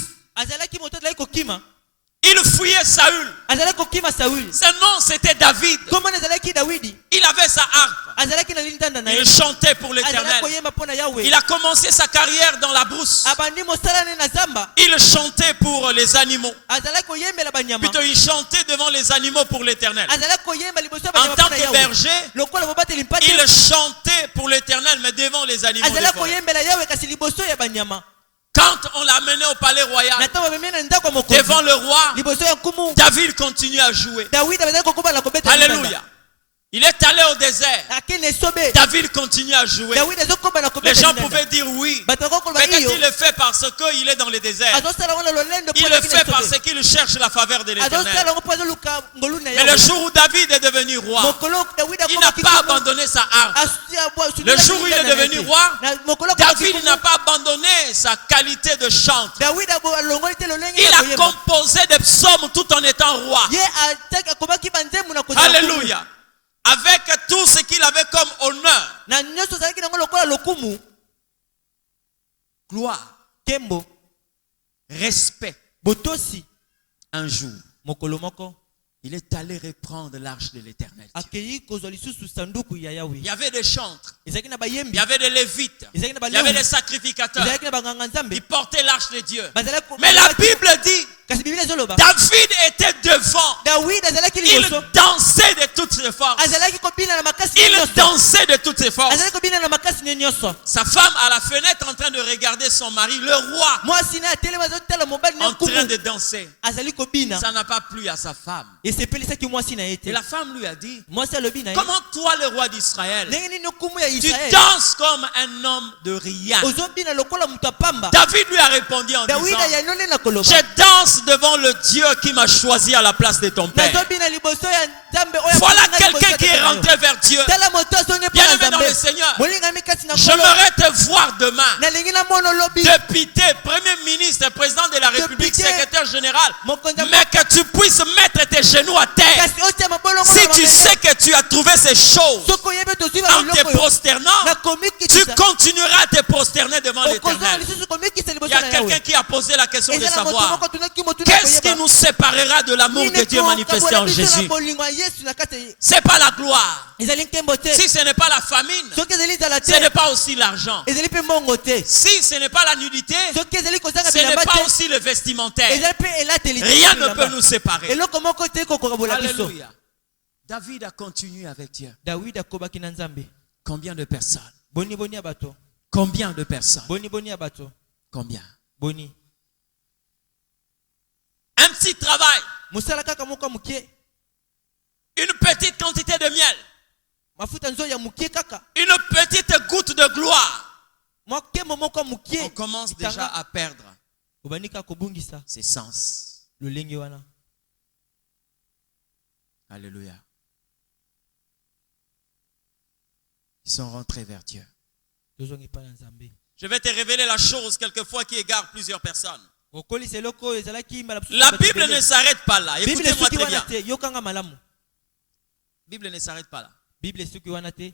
Il fouillait Saül. Son nom c'était David. Il avait sa harpe. Il chantait pour l'Éternel. Il a commencé sa carrière dans la brousse. Il chantait pour les animaux. Plutôt il chantait devant les animaux pour l'Éternel. En tant que berger, il chantait pour l'Éternel mais devant les animaux. Quand on l'a amené au palais royal, devant le roi, David continue à jouer. Alléluia. Il est allé au désert. David continue à jouer. Les gens pouvaient dire oui. Peut-être qu'il le fait parce qu'il est dans le désert. Il le fait parce qu'il cherche la faveur de l'Éternel. Mais le jour où David est devenu roi, il n'a pas abandonné sa harpe. Le jour où il est devenu roi, David n'a pas abandonné sa qualité de chanteur. Il a composé des psaumes tout en étant roi. Alléluia. Avec tout ce qu'il avait comme honneur, gloire, respect, botosi, un jour, mokolo moko, il est allé reprendre l'arche de l'Éternel. akei kozoli susu sanduku ya Yahweh. Il y avait des chantres, Ezaki na il bayembi, y avait des lévites, ezaki na il y avait balewi, des sacrificateurs. ezaki na banganga nzambe. Ils portaient l'arche de Dieu. Bazalaki- Mais la Bible dit, kasi Biblia ezoloba, David était devant. David azalaki Il liboso, dansait de toutes ses forces. azalaki kobina na makasi Il nyonso, dansait de toutes ses forces. azalaki kobina na makasi nyonso. Sa femme à la fenêtre en train de regarder son mari, le roi, Mwasi na atelema azotala mobali na en train nkumu, de danser. azali kobina, Ça n'a pas plu à sa femme. esepelisaki mwasi na ye Et te. la femme lui a dit, Mwasi alobi na ye, comment toi le roi d'Israël, ndenge nini nkumu ya tu Israeli danses comme un homme de rien? ozobina lokola moto apamba? David lui a répondu en David disant, ayanoli na koloba, je danse devant le Dieu qui m'a choisi à la place de ton père. nazobina liboso ya nzambe oyo Voilà apanga liboso quelqu'un ya qui est tata na yo. rentré vers Dieu. Tala moto asongi mpo na Bien-aimé dans le nzambe, Seigneur, molingami kasi na nkolo, j'aimerais te voir demain. nalingi namona olobi Député, premier ministre, président de la République, Député, secrétaire général, mokonzi ya mais que tu puisses mettre tes genoux à terre. kasi otia mabolongo Si na tu mabele. sais que tu as trouvé ces choses Soki oyebi tozwi en te baloko oyo, prosternant, nakomi tu kitisa, continueras à te prosterner devant okozala l'Éternel. lisusu komikisa Il liboso y a na quelqu'un Yawe. qui a posé la question de Eza na moto savoir moko tunaki motu na qu'est-ce qui koyeba, nous séparera de l'amour de Dieu manifesté en Jésus. bolingo ya Yesu na kati ya- C'est pas la gloire. ezali nkembo te, Si ce n'est pas la famine, soki ezali nzala ce n'est te, pas aussi l'argent. ezali mpe mbongo te, Si ce n'est pas la nudité, soki ezali kozanga ce n'est bilamba pas te, aussi le vestimentaire. ezali mpe elateli te Rien ya ne bilamba. peut nous séparer. eloko moko te kokokabola biso. Alléluia. David a continué avec Dieu. David akobaki na nzambe. Combien de personnes? Boni boni ya bato, Combien de personnes? boni boni ya bato, Combien? boni Un petit travail, mosala kaka moko ya mokie, une petite quantité de miel, mafuta nzo ya mokie kaka, une petite goutte de gloire. mwa nkembo moko ya mokie, On commence déjà à perdre obandi kaka kobungisa ses sens. lolenge wana. Alléluia. Ils sont rentrés vers Dieu. Tozongi pa na nzambe. Je vais te révéler la chose quelquefois qui égare plusieurs personnes. Okolisa eloko oyo ezalaki mbala biso La bato Bible ebele. ne s'arrête pas là. Bible Écoutez-moi soki très wana bien. te, yokanga malamu. La Bible ne s'arrête pas là. Bible soki wana te.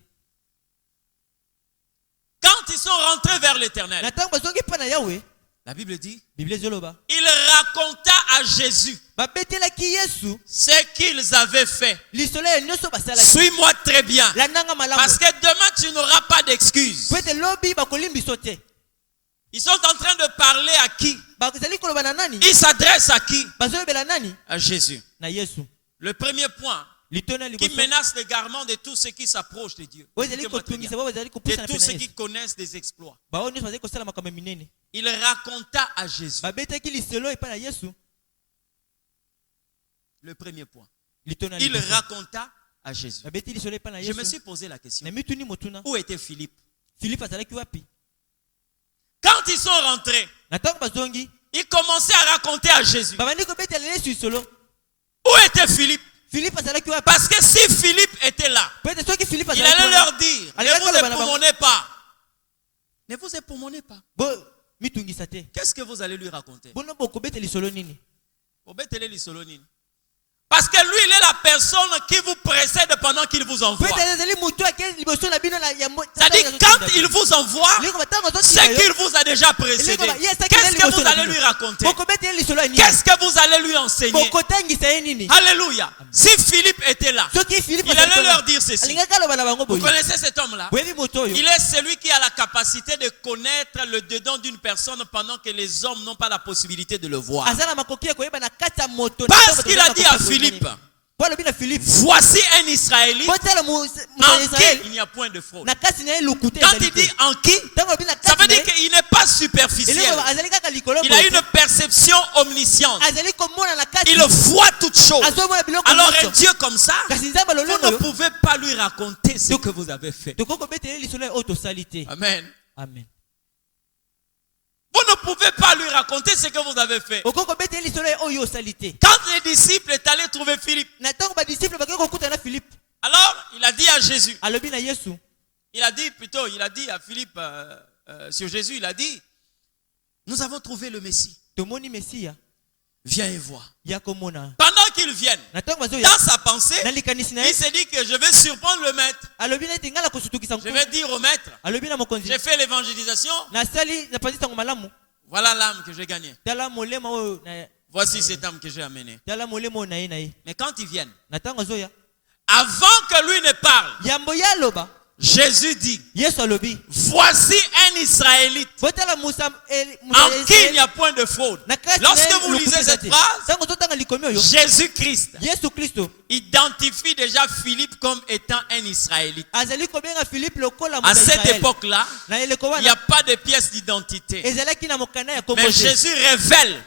Quand ils sont rentrés vers l'Éternel, Na tango bazongi pa na Yawe, la Bible dit, Bible ezoloba, il raconta à Jésus babetelaki Yesu ce qu'ils avaient fait. lisolo ya nyonso basalaki. Suis-moi très bien. Landanga malamu. Parce que demain, tu n'auras pas d'excuses. Po ete lobi bakolimbiso te. Ils sont en train de parler à qui? Bazali koloba na nani? Ils s'adressent à qui? Bazolobela nani? À Jésus. Na Yesu. Le premier point Litona qui liboso. menace les garments de tous ceux qui s'approchent de Dieu. Oyo ezali Écoutez-moi très bien. kotungisa bao bazali De kopusana tous pe na ceux qui Yesu. connaissent des exploits. Bao nyonso bazali kosala makambo minene. Il raconta à Jésus. Babetaki lisolo epa na Yesu. Le premier point. Litona Il liboso. raconta à Jésus. Babeti lisolo epa na Je me Yesu. suis posé la question. Na mituni motuna. Où était Philippe? Philippe azalaki wapi? Quand ils sont rentrés, Na tango bazongi, ils commençaient à raconter à Jésus. babandi kobetela Yesu lisolo. Où était Philippe? Philippe azalaki wapi? Parce que si Philippe était là, Peut-être soki Philippe il azalaki allait wana. leur dire, Allez, ne vous allez, allez, époumonnez pas. Ne vous époumonnez pas. Bo mitungisa te. Qu'est-ce que vous allez lui raconter? Bono bokobetela lisolo nini? Parce que lui, il est la personne qui vous précède pendant qu'il vous envoie. Peut-être ezali mutu akeli liboso na bino na yambo. C'est-à-dire, quand il vous envoie, c'est c'est qu'il vous a déjà précédé. Qu'est-ce que vous allez lui raconter? bokobetela lisolo nini? Qu'est-ce que vous allez lui enseigner? Bokotangisa ye nini? Alléluia. Si Philippe était là, Soki Philippe il allait leur dire ceci. alingaka loba na bango Vous boye. connaissez cet homme-là? Boyebi moto oyo. Il est celui qui a la capacité de connaître le dedans d'une personne pendant que les hommes n'ont pas la possibilité de le voir. Azala makoki ya koyeba na kati ya moto. Parce qu'il a dit à Philippe, Bwana bina Philippe. voici un Israélite Botela mu en Israël. qui il n'y a point de fraude. Na kasi na lukute. Quand il dit en qui, tango bina ça veut kasi. dire qu'il n'est pas superficiel. Azali kaka likolo. Il a une perception omnisciente. Azali komona na kati. Il voit toutes choses. Azomona biloko. Alors un Dieu comme ça, Kasi nzamba vous lolongo. ne pouvez pas lui raconter ce que vous avez fait. Tokoko betela lisolo ya auto salite. Amen. Amen. Vous ne pouvez pas lui raconter ce que vous avez fait. Okoko betela lisolo ya oyo salite. Quand les disciples est allé trouver Philippe, Na tango ba disciple bakoko kuta na Philippe. alors il a dit à Jésus, Alobi na Yesu. il a dit à Philippe, sur Jésus, il a dit, nous avons trouvé le Messie. Tomoni Mesia. Viens et vois. Yakomona. Pendant qu'ils viennent, Na tango bazo dans sa pensée, na likanisi na il ye. s'est dit que je vais surprendre le maître. Alobi na tingala kosutukisa Je mkuu. vais dire au maître, Alobi na mokonzi. j'ai fait l'évangélisation. Na sali na panzi tango malamu. Voilà l'âme que j'ai gagnée. Voici cette âme que j'ai amenée. Mais quand ils viennent, avant que lui ne parle, Jésus dit, voici un Israélite en qui il n'y a point de fraude. Lorsque vous lisez cette phrase, Jésus-Christ identifie déjà Philippe comme étant un Israélite. À cette époque-là, il n'y a pas de pièce d'identité. Mais Jésus révèle,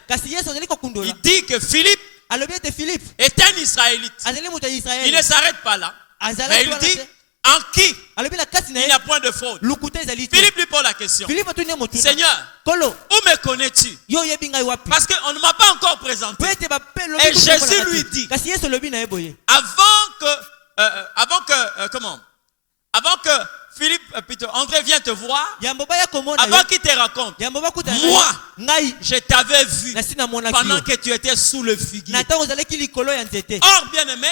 il dit que Philippe est un Israélite. Il ne s'arrête pas là, mais il dit en qui il n'y a point de fraude. Philippe lui pose la question. Seigneur, où me connais-tu? Parce qu'on ne m'a pas encore présenté. Et Jésus lui dit, avant que Philippe, André vient te voir, avant qu'il te raconte, moi, je t'avais vu pendant que tu étais sous le figuier. Or, bien aimé,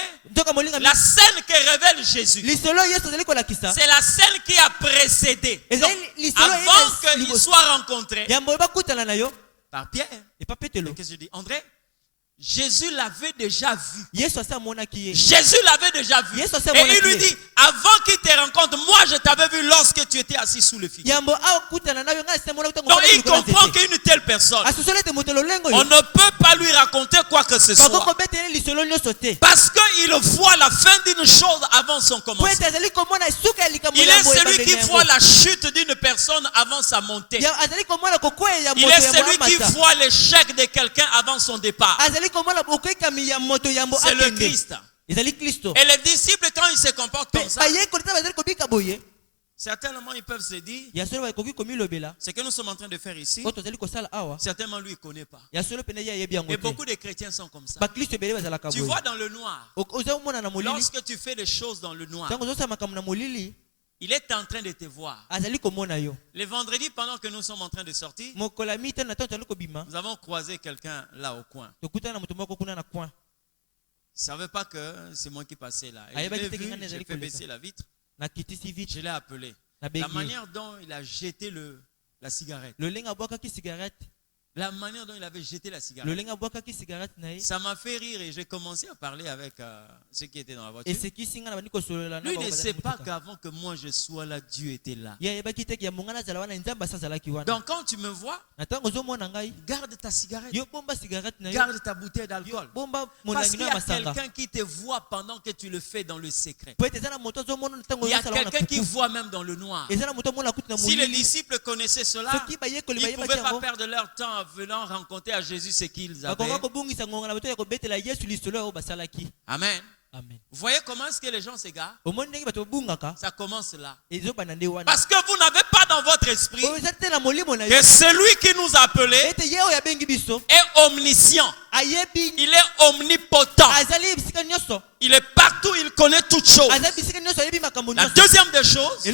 la scène que révèle Jésus, c'est la scène qui a précédé. Donc, avant qu'il soit rencontré par Pierre, qu'est-ce que je dis? André, Jésus l'avait déjà vu. Jésus l'avait déjà vu. Et il lui dit, avant qu'il te rencontre, moi je t'avais vu lorsque tu étais assis sous le figuier. Donc il comprend qu'une telle personne, on ne peut pas lui raconter quoi que ce soit. Parce qu'il voit la fin d'une chose avant son commencement. Il est celui qui voit la chute d'une personne avant sa montée. Il est celui qui voit l'échec de quelqu'un avant son départ. C'est le Christ. Et les disciples, quand ils se comportent comme ça, certainement ils peuvent se dire, ce que nous sommes en train de faire ici, certainement lui il ne connaît pas. Et beaucoup de chrétiens sont comme ça. Tu vois dans le noir, lorsque tu fais des choses dans le noir, il est en train de te voir. Le vendredi, pendant que nous sommes en train de sortir, nous avons croisé quelqu'un là au coin. Il ne savait pas que c'est moi qui passais là. Et j'ai fait baisser la vitre. Je l'ai appelé. La manière dont il a jeté la cigarette. La manière dont il avait jeté la cigarette. Ça m'a fait rire et j'ai commencé à parler avec ceux qui étaient dans la voiture. Lui ne sait pas qu'avant que moi je sois là, Dieu était là. Donc quand tu me vois, garde ta cigarette. Garde ta bouteille d'alcool. Parce qu'il y a quelqu'un qui te voit pendant que tu le fais dans le secret. Il y a quelqu'un qui voit même dans le noir. Si les disciples connaissaient cela, ils ne pouvaient pas perdre leur temps en venant rencontrer à Jésus ce qu'ils avaient. Amen. Vous voyez comment est-ce que les gens s'égarent? Ça commence là. Parce que vous n'avez pas dans votre esprit que celui qui nous a appelés est omniscient. Il est omnipotent. Il est partout, il connaît toutes choses. La deuxième des choses,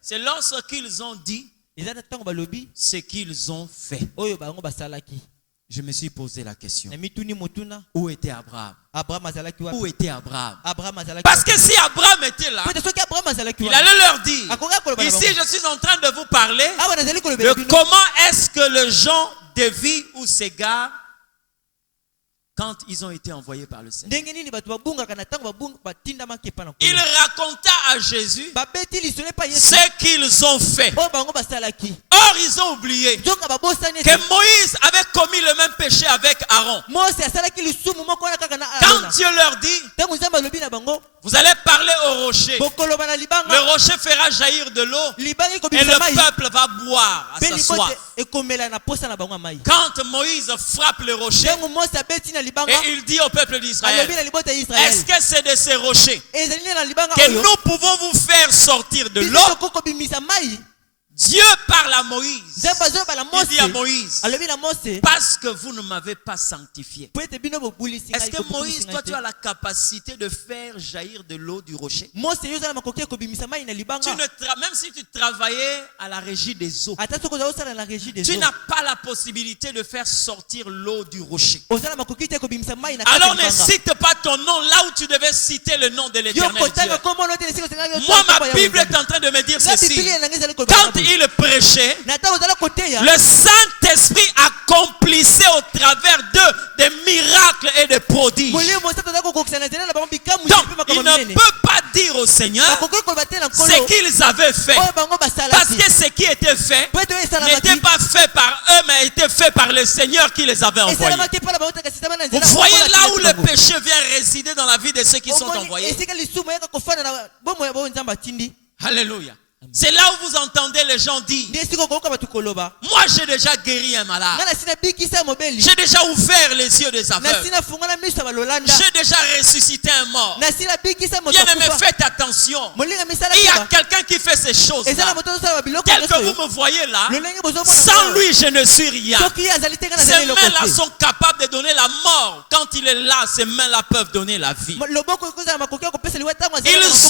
c'est lorsqu'ils ont dit ce qu'ils ont fait. Je me suis posé la question. Où était Abraham? Où était Abraham? Parce que si Abraham était là, il allait leur dire, ici je suis en train de vous parler de comment est-ce que les gens dévient ou s'égarent quand ils ont été envoyés par le Seigneur. Il raconta à Jésus ce qu'ils ont fait. Or, ils ont oublié que Moïse avait commis le même péché avec Aaron. Quand Dieu leur dit, vous allez parler au rocher. Le rocher fera jaillir de l'eau et le peuple va boire à sa soif. Quand Moïse frappe le rocher, et il dit au peuple d'Israël, est-ce que c'est de ces rochers que nous pouvons vous faire sortir de l'eau? Dieu parle à Moïse. Il dit à Moïse, parce que vous ne m'avez pas sanctifié. Est-ce que Moïse, toi tu as la capacité de faire jaillir de l'eau du rocher? Même si tu travaillais à la régie des eaux, tu n'as pas la possibilité de faire sortir l'eau du rocher. Alors ne cite pas ton nom là où tu devais citer le nom de l'Éternel Dieu. Moi, ma Bible est en train de me dire ceci. Quand il prêchait, le Saint-Esprit accomplissait au travers d'eux des miracles et des prodiges. Donc, il ne peut pas dire au Seigneur ce qu'ils avaient fait. Parce que ce qui était fait n'était pas fait par eux, mais était fait par le Seigneur qui les avait envoyés. Vous voyez là où le péché vient résider dans la vie de ceux qui sont envoyés. Alléluia. C'est là où vous entendez les gens dire, moi j'ai déjà guéri un malade, j'ai déjà ouvert les yeux des aveugles, j'ai déjà ressuscité un mort. Bien-aimé, faites attention. Il y a quelqu'un qui fait ces choses là. Tel que vous me voyez là, sans lui je ne suis rien. Ces mains-là sont capables de donner la mort. Quand il est là, ces mains-là peuvent donner la vie. Ils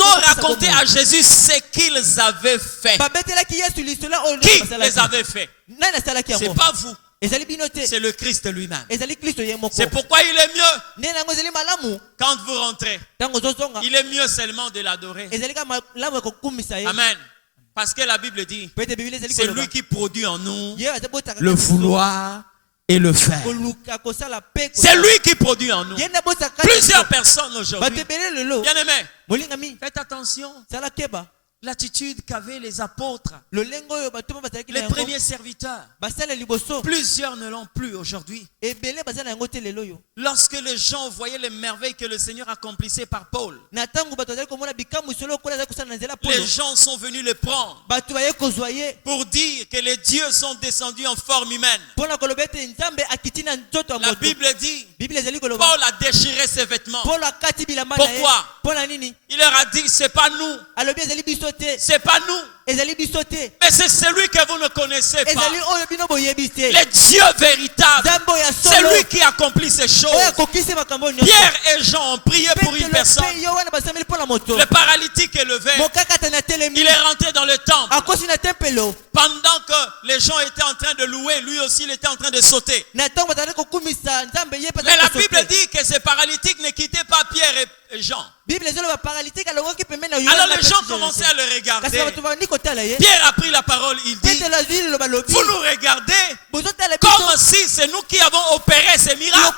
ont raconté à Jésus ce qu'ils avaient fait. Qui les avait fait? C'est pas vous. C'est le Christ lui-même. C'est pourquoi il est mieux quand vous rentrez. Il est mieux seulement de l'adorer. Amen. Parce que la Bible dit, c'est lui qui produit en nous le vouloir et le faire. C'est lui qui produit en nous. Plusieurs personnes aujourd'hui. Bien-aimés, faites attention. L'attitude qu'avaient les apôtres, les premiers serviteurs, plusieurs ne l'ont plus aujourd'hui. Lorsque les gens voyaient les merveilles que le Seigneur accomplissait par Paul, les gens sont venus le prendre pour dire que les dieux sont descendus en forme humaine. La Bible dit, Paul a déchiré ses vêtements. Pourquoi? Il leur a dit, c'est pas nous. C'est pas nous. Mais c'est celui que vous ne connaissez pas. Le Dieu véritable. C'est lui qui accomplit ces choses. Pierre et Jean ont prié pour une personne. Le paralytique est levé. Il est rentré dans le temple. Pendant que les gens étaient en train de louer, lui aussi il était en train de sauter. Mais la Bible dit que ces paralytiques ne quittaient pas Pierre et Jean. Alors les gens commençaient à le regarder. Pierre a pris la parole, il dit, vous nous regardez comme si c'est nous qui avons opéré ces miracles.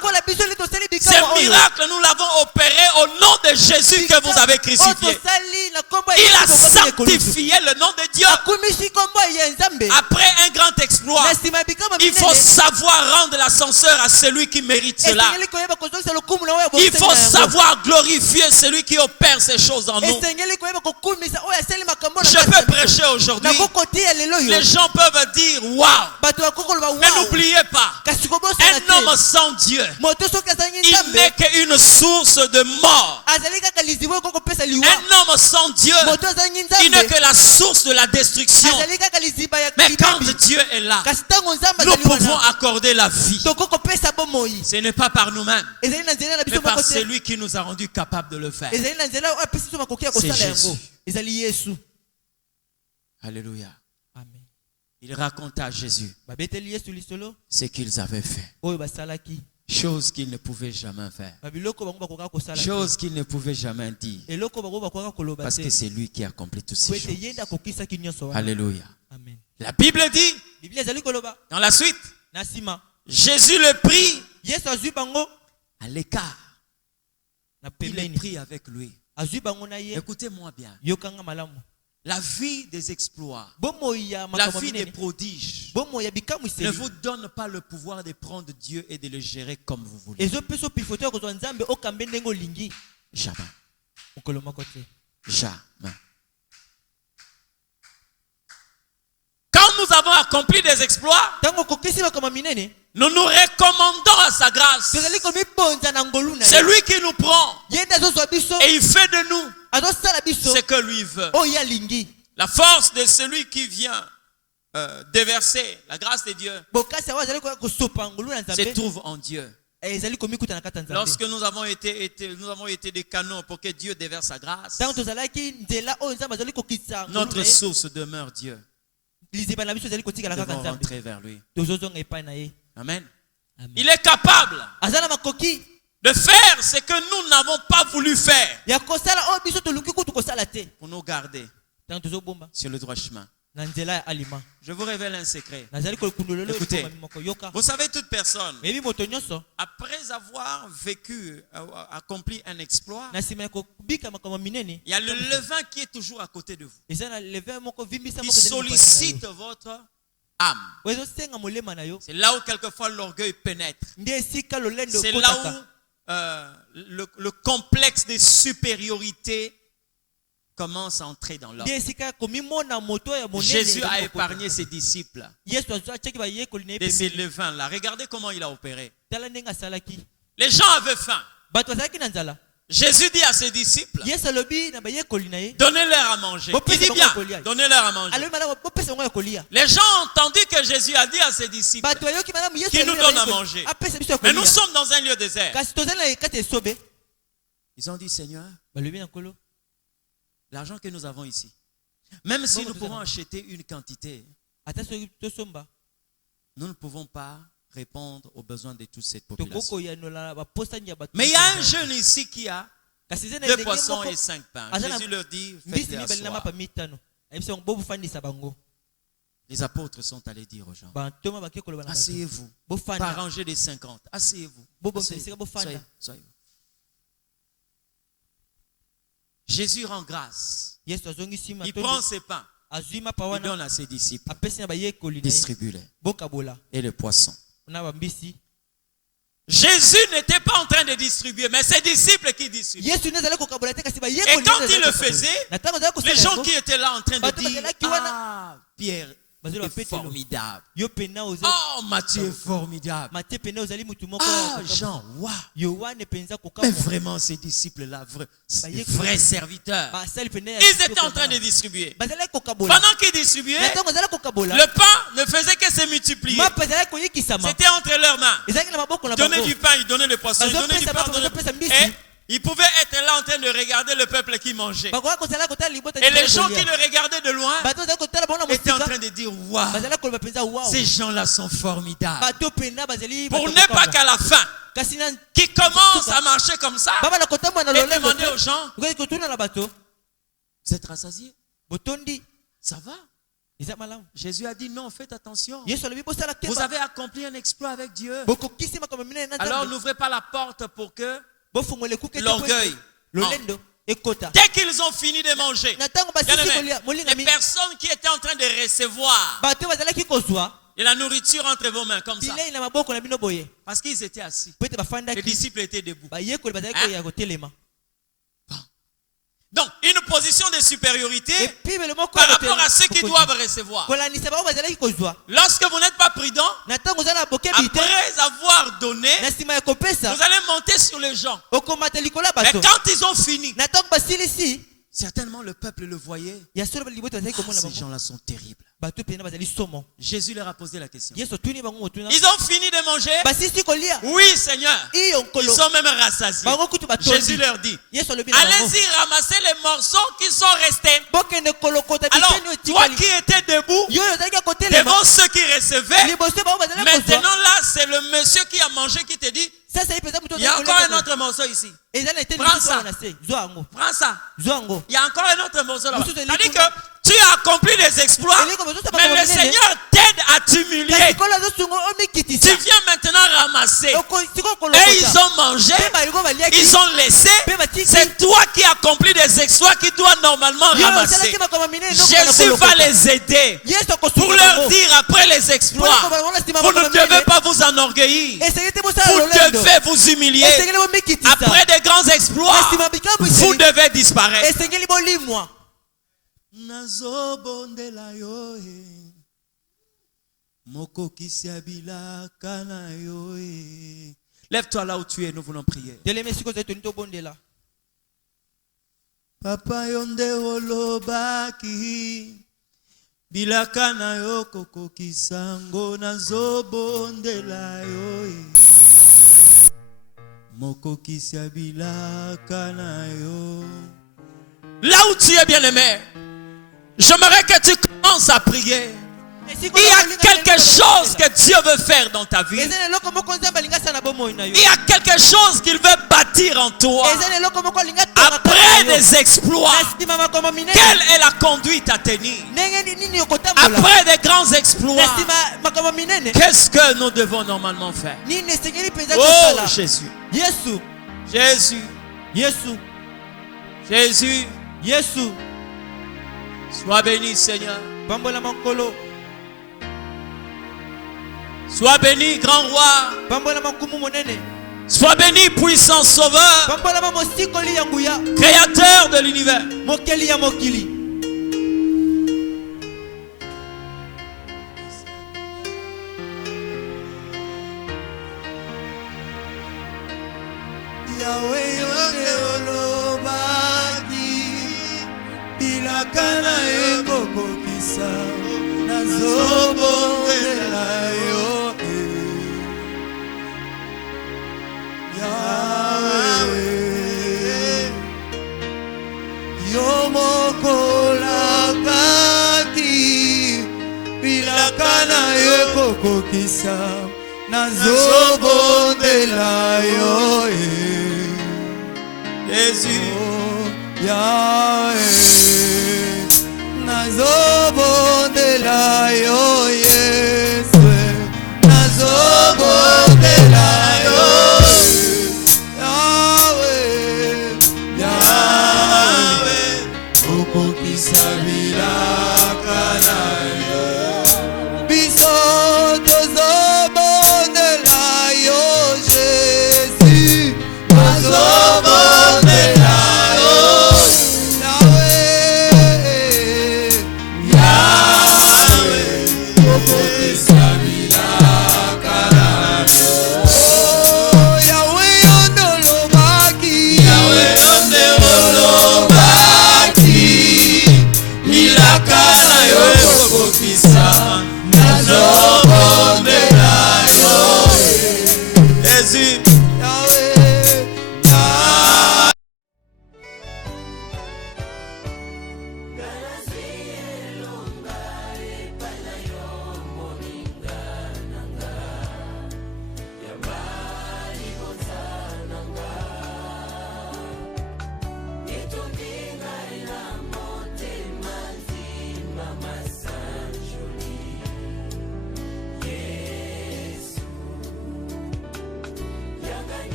Ces miracles, nous l'avons opéré au nom de Jésus que vous avez crucifié. Il a sanctifié le nom de Dieu. Après un grand exploit, il faut savoir rendre l'ascenseur à celui qui mérite cela. Il faut savoir glorifier celui qui opère ces choses en nous. Je peux prêcher aujourd'hui. Les gens peuvent dire waouh. Mais n'oubliez pas, un homme sans Dieu, il n'est qu'une source de mort. Un homme sans Dieu, il n'est que la source de la destruction. Mais quand Dieu est là, nous pouvons accorder la vie. Ce n'est pas par nous-mêmes, mais par celui qui nous a rendus capables de le faire. C'est Jésus. Alléluia. Amen. Il raconta à Jésus ce qu'ils avaient fait. Chose qu'ils ne pouvaient jamais faire. Chose qu'ils ne pouvaient jamais dire. Parce que c'est lui qui accomplit toutes ces choses. Alléluia. Amen. La Bible dit, dans la suite, Jésus le prit à l'écart. Il est pris avec lui. Écoutez-moi bien. La vie des exploits, la vie des prodiges ne vous donne pas le pouvoir de prendre Dieu et de le gérer comme vous voulez. Jamais. Jamais. Quand nous avons accompli des exploits, nous nous recommandons à sa grâce. C'est lui qui nous prend et il fait de nous ce que lui veut. La force de celui qui vient déverser la grâce de Dieu se trouve en Dieu. Lorsque nous avons été des canaux pour que Dieu déverse sa grâce, notre source demeure Dieu. Nous devons rentrer vers lui. Amen. Il est capable de faire ce que nous n'avons pas voulu faire pour nous garder sur le droit chemin. Je vous révèle un secret. Écoutez, vous savez, toute personne, après avoir vécu, accompli un exploit, il y a le levain qui est toujours à côté de vous. Il sollicite votre âme. C'est là où quelquefois l'orgueil pénètre. C'est là où le complexe de supériorité commence à entrer dans l'homme. Jésus a épargné ses disciples de ces levains-là. Regardez comment il a opéré. Les gens avaient faim. Jésus dit à ses disciples, donnez-leur à manger. Il dit bien, donnez-leur à manger. Les gens ont entendu que Jésus a dit à ses disciples qu'il nous donne à manger. Mais nous sommes dans un lieu désert. Ils ont dit, Seigneur, l'argent que nous avons ici, même si nous pouvons acheter une quantité, nous ne pouvons pas répondre aux besoins de toute cette population. Mais il y a un jeune ici qui a 2 poissons et 5 pains. Jésus leur dit, faites-les asseoir. Les apôtres sont allés dire aux gens, asseyez-vous, par rangée des 50, asseyez-vous. Soyez. Jésus rend grâce. Il prend ses pains. Il donne à ses disciples. Distribue-les. Et le poisson. Jésus n'était pas en train de distribuer, mais ses disciples qui distribuaient. Et quand il le faisait, les gens qui étaient là en train de dire, ah, Pierre est formidable. Oh, Matthieu est formidable. Ah, Jean, waouh. Mais vraiment, ces disciples-là, vrais serviteurs, ils étaient en train de distribuer. Pendant qu'ils distribuaient, le pain ne faisait que se multiplier. C'était entre leurs mains. Donner du pain, ils donnaient le poisson, ils donnaient du pain, et ils pouvaient être là en train de regarder le peuple qui mangeait. Et les gens qui le regardaient de loin étaient en train de dire, waouh, ces gens-là sont formidables. Pour ne pas qu'à la fin, qui commence à marcher comme ça, et demander aux gens, vous êtes rassasiés? Ça va? Jésus a dit non, faites attention. Vous avez accompli un exploit avec Dieu. Alors n'ouvrez pas la porte pour que l'orgueil. Dès qu'ils ont fini de manger, les personnes qui étaient en train de recevoir de la nourriture entre vos mains, comme ça, parce qu'ils étaient assis, les disciples étaient debout. Donc, une position de supériorité par rapport à ceux qui doivent recevoir. Lorsque vous n'êtes pas prudent, après avoir donné, vous allez monter sur les gens. Mais quand ils ont fini, certainement le peuple le voyait. Ces gens-là sont terribles. Jésus leur a posé la question. Ils ont fini de manger? Oui, Seigneur. Ils sont même rassasiés. Jésus leur dit, allez-y ramasser les morceaux qui sont restés. Alors, toi qui étais debout devant ceux qui recevaient, maintenant là, c'est le monsieur qui a mangé qui te dit, il y a encore un autre morceau ici. Prends ça. Prends ça. Il y a encore un autre morceau là-bas. C'est-à-dire que tu as accompli des exploits, mais le Seigneur t'aide à t'humilier. Tu viens maintenant ramasser. Et ils ont mangé, ils ont laissé. C'est toi qui accomplis des exploits qui dois normalement ramasser. Jésus va les aider pour leur dire après les exploits, vous ne devez pas vous enorgueillir. Vous devez vous humilier. Après des grands exploits, vous devez disparaître. Nazobondela yo moko kisiabila kana yo. Lève-toi là où tu es, nous voulons prier. Papa yonde olobaki bilakana yo koko kisango nazobondela yo moko kisiabila kana yo. Là où tu es, bien-aimé, j'aimerais que tu commences à prier. Il y a quelque chose que Dieu veut faire dans ta vie. Il y a quelque chose qu'il veut bâtir en toi. Après des exploits, quelle est la conduite à tenir? Après des grands exploits, qu'est-ce que nous devons normalement faire? Oh Jésus. Jésus. Jésus. Sois béni, Seigneur. Sois béni, grand roi. Sois béni, puissant sauveur. Créateur de l'univers. Jésus.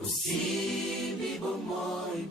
Usimbi bomoy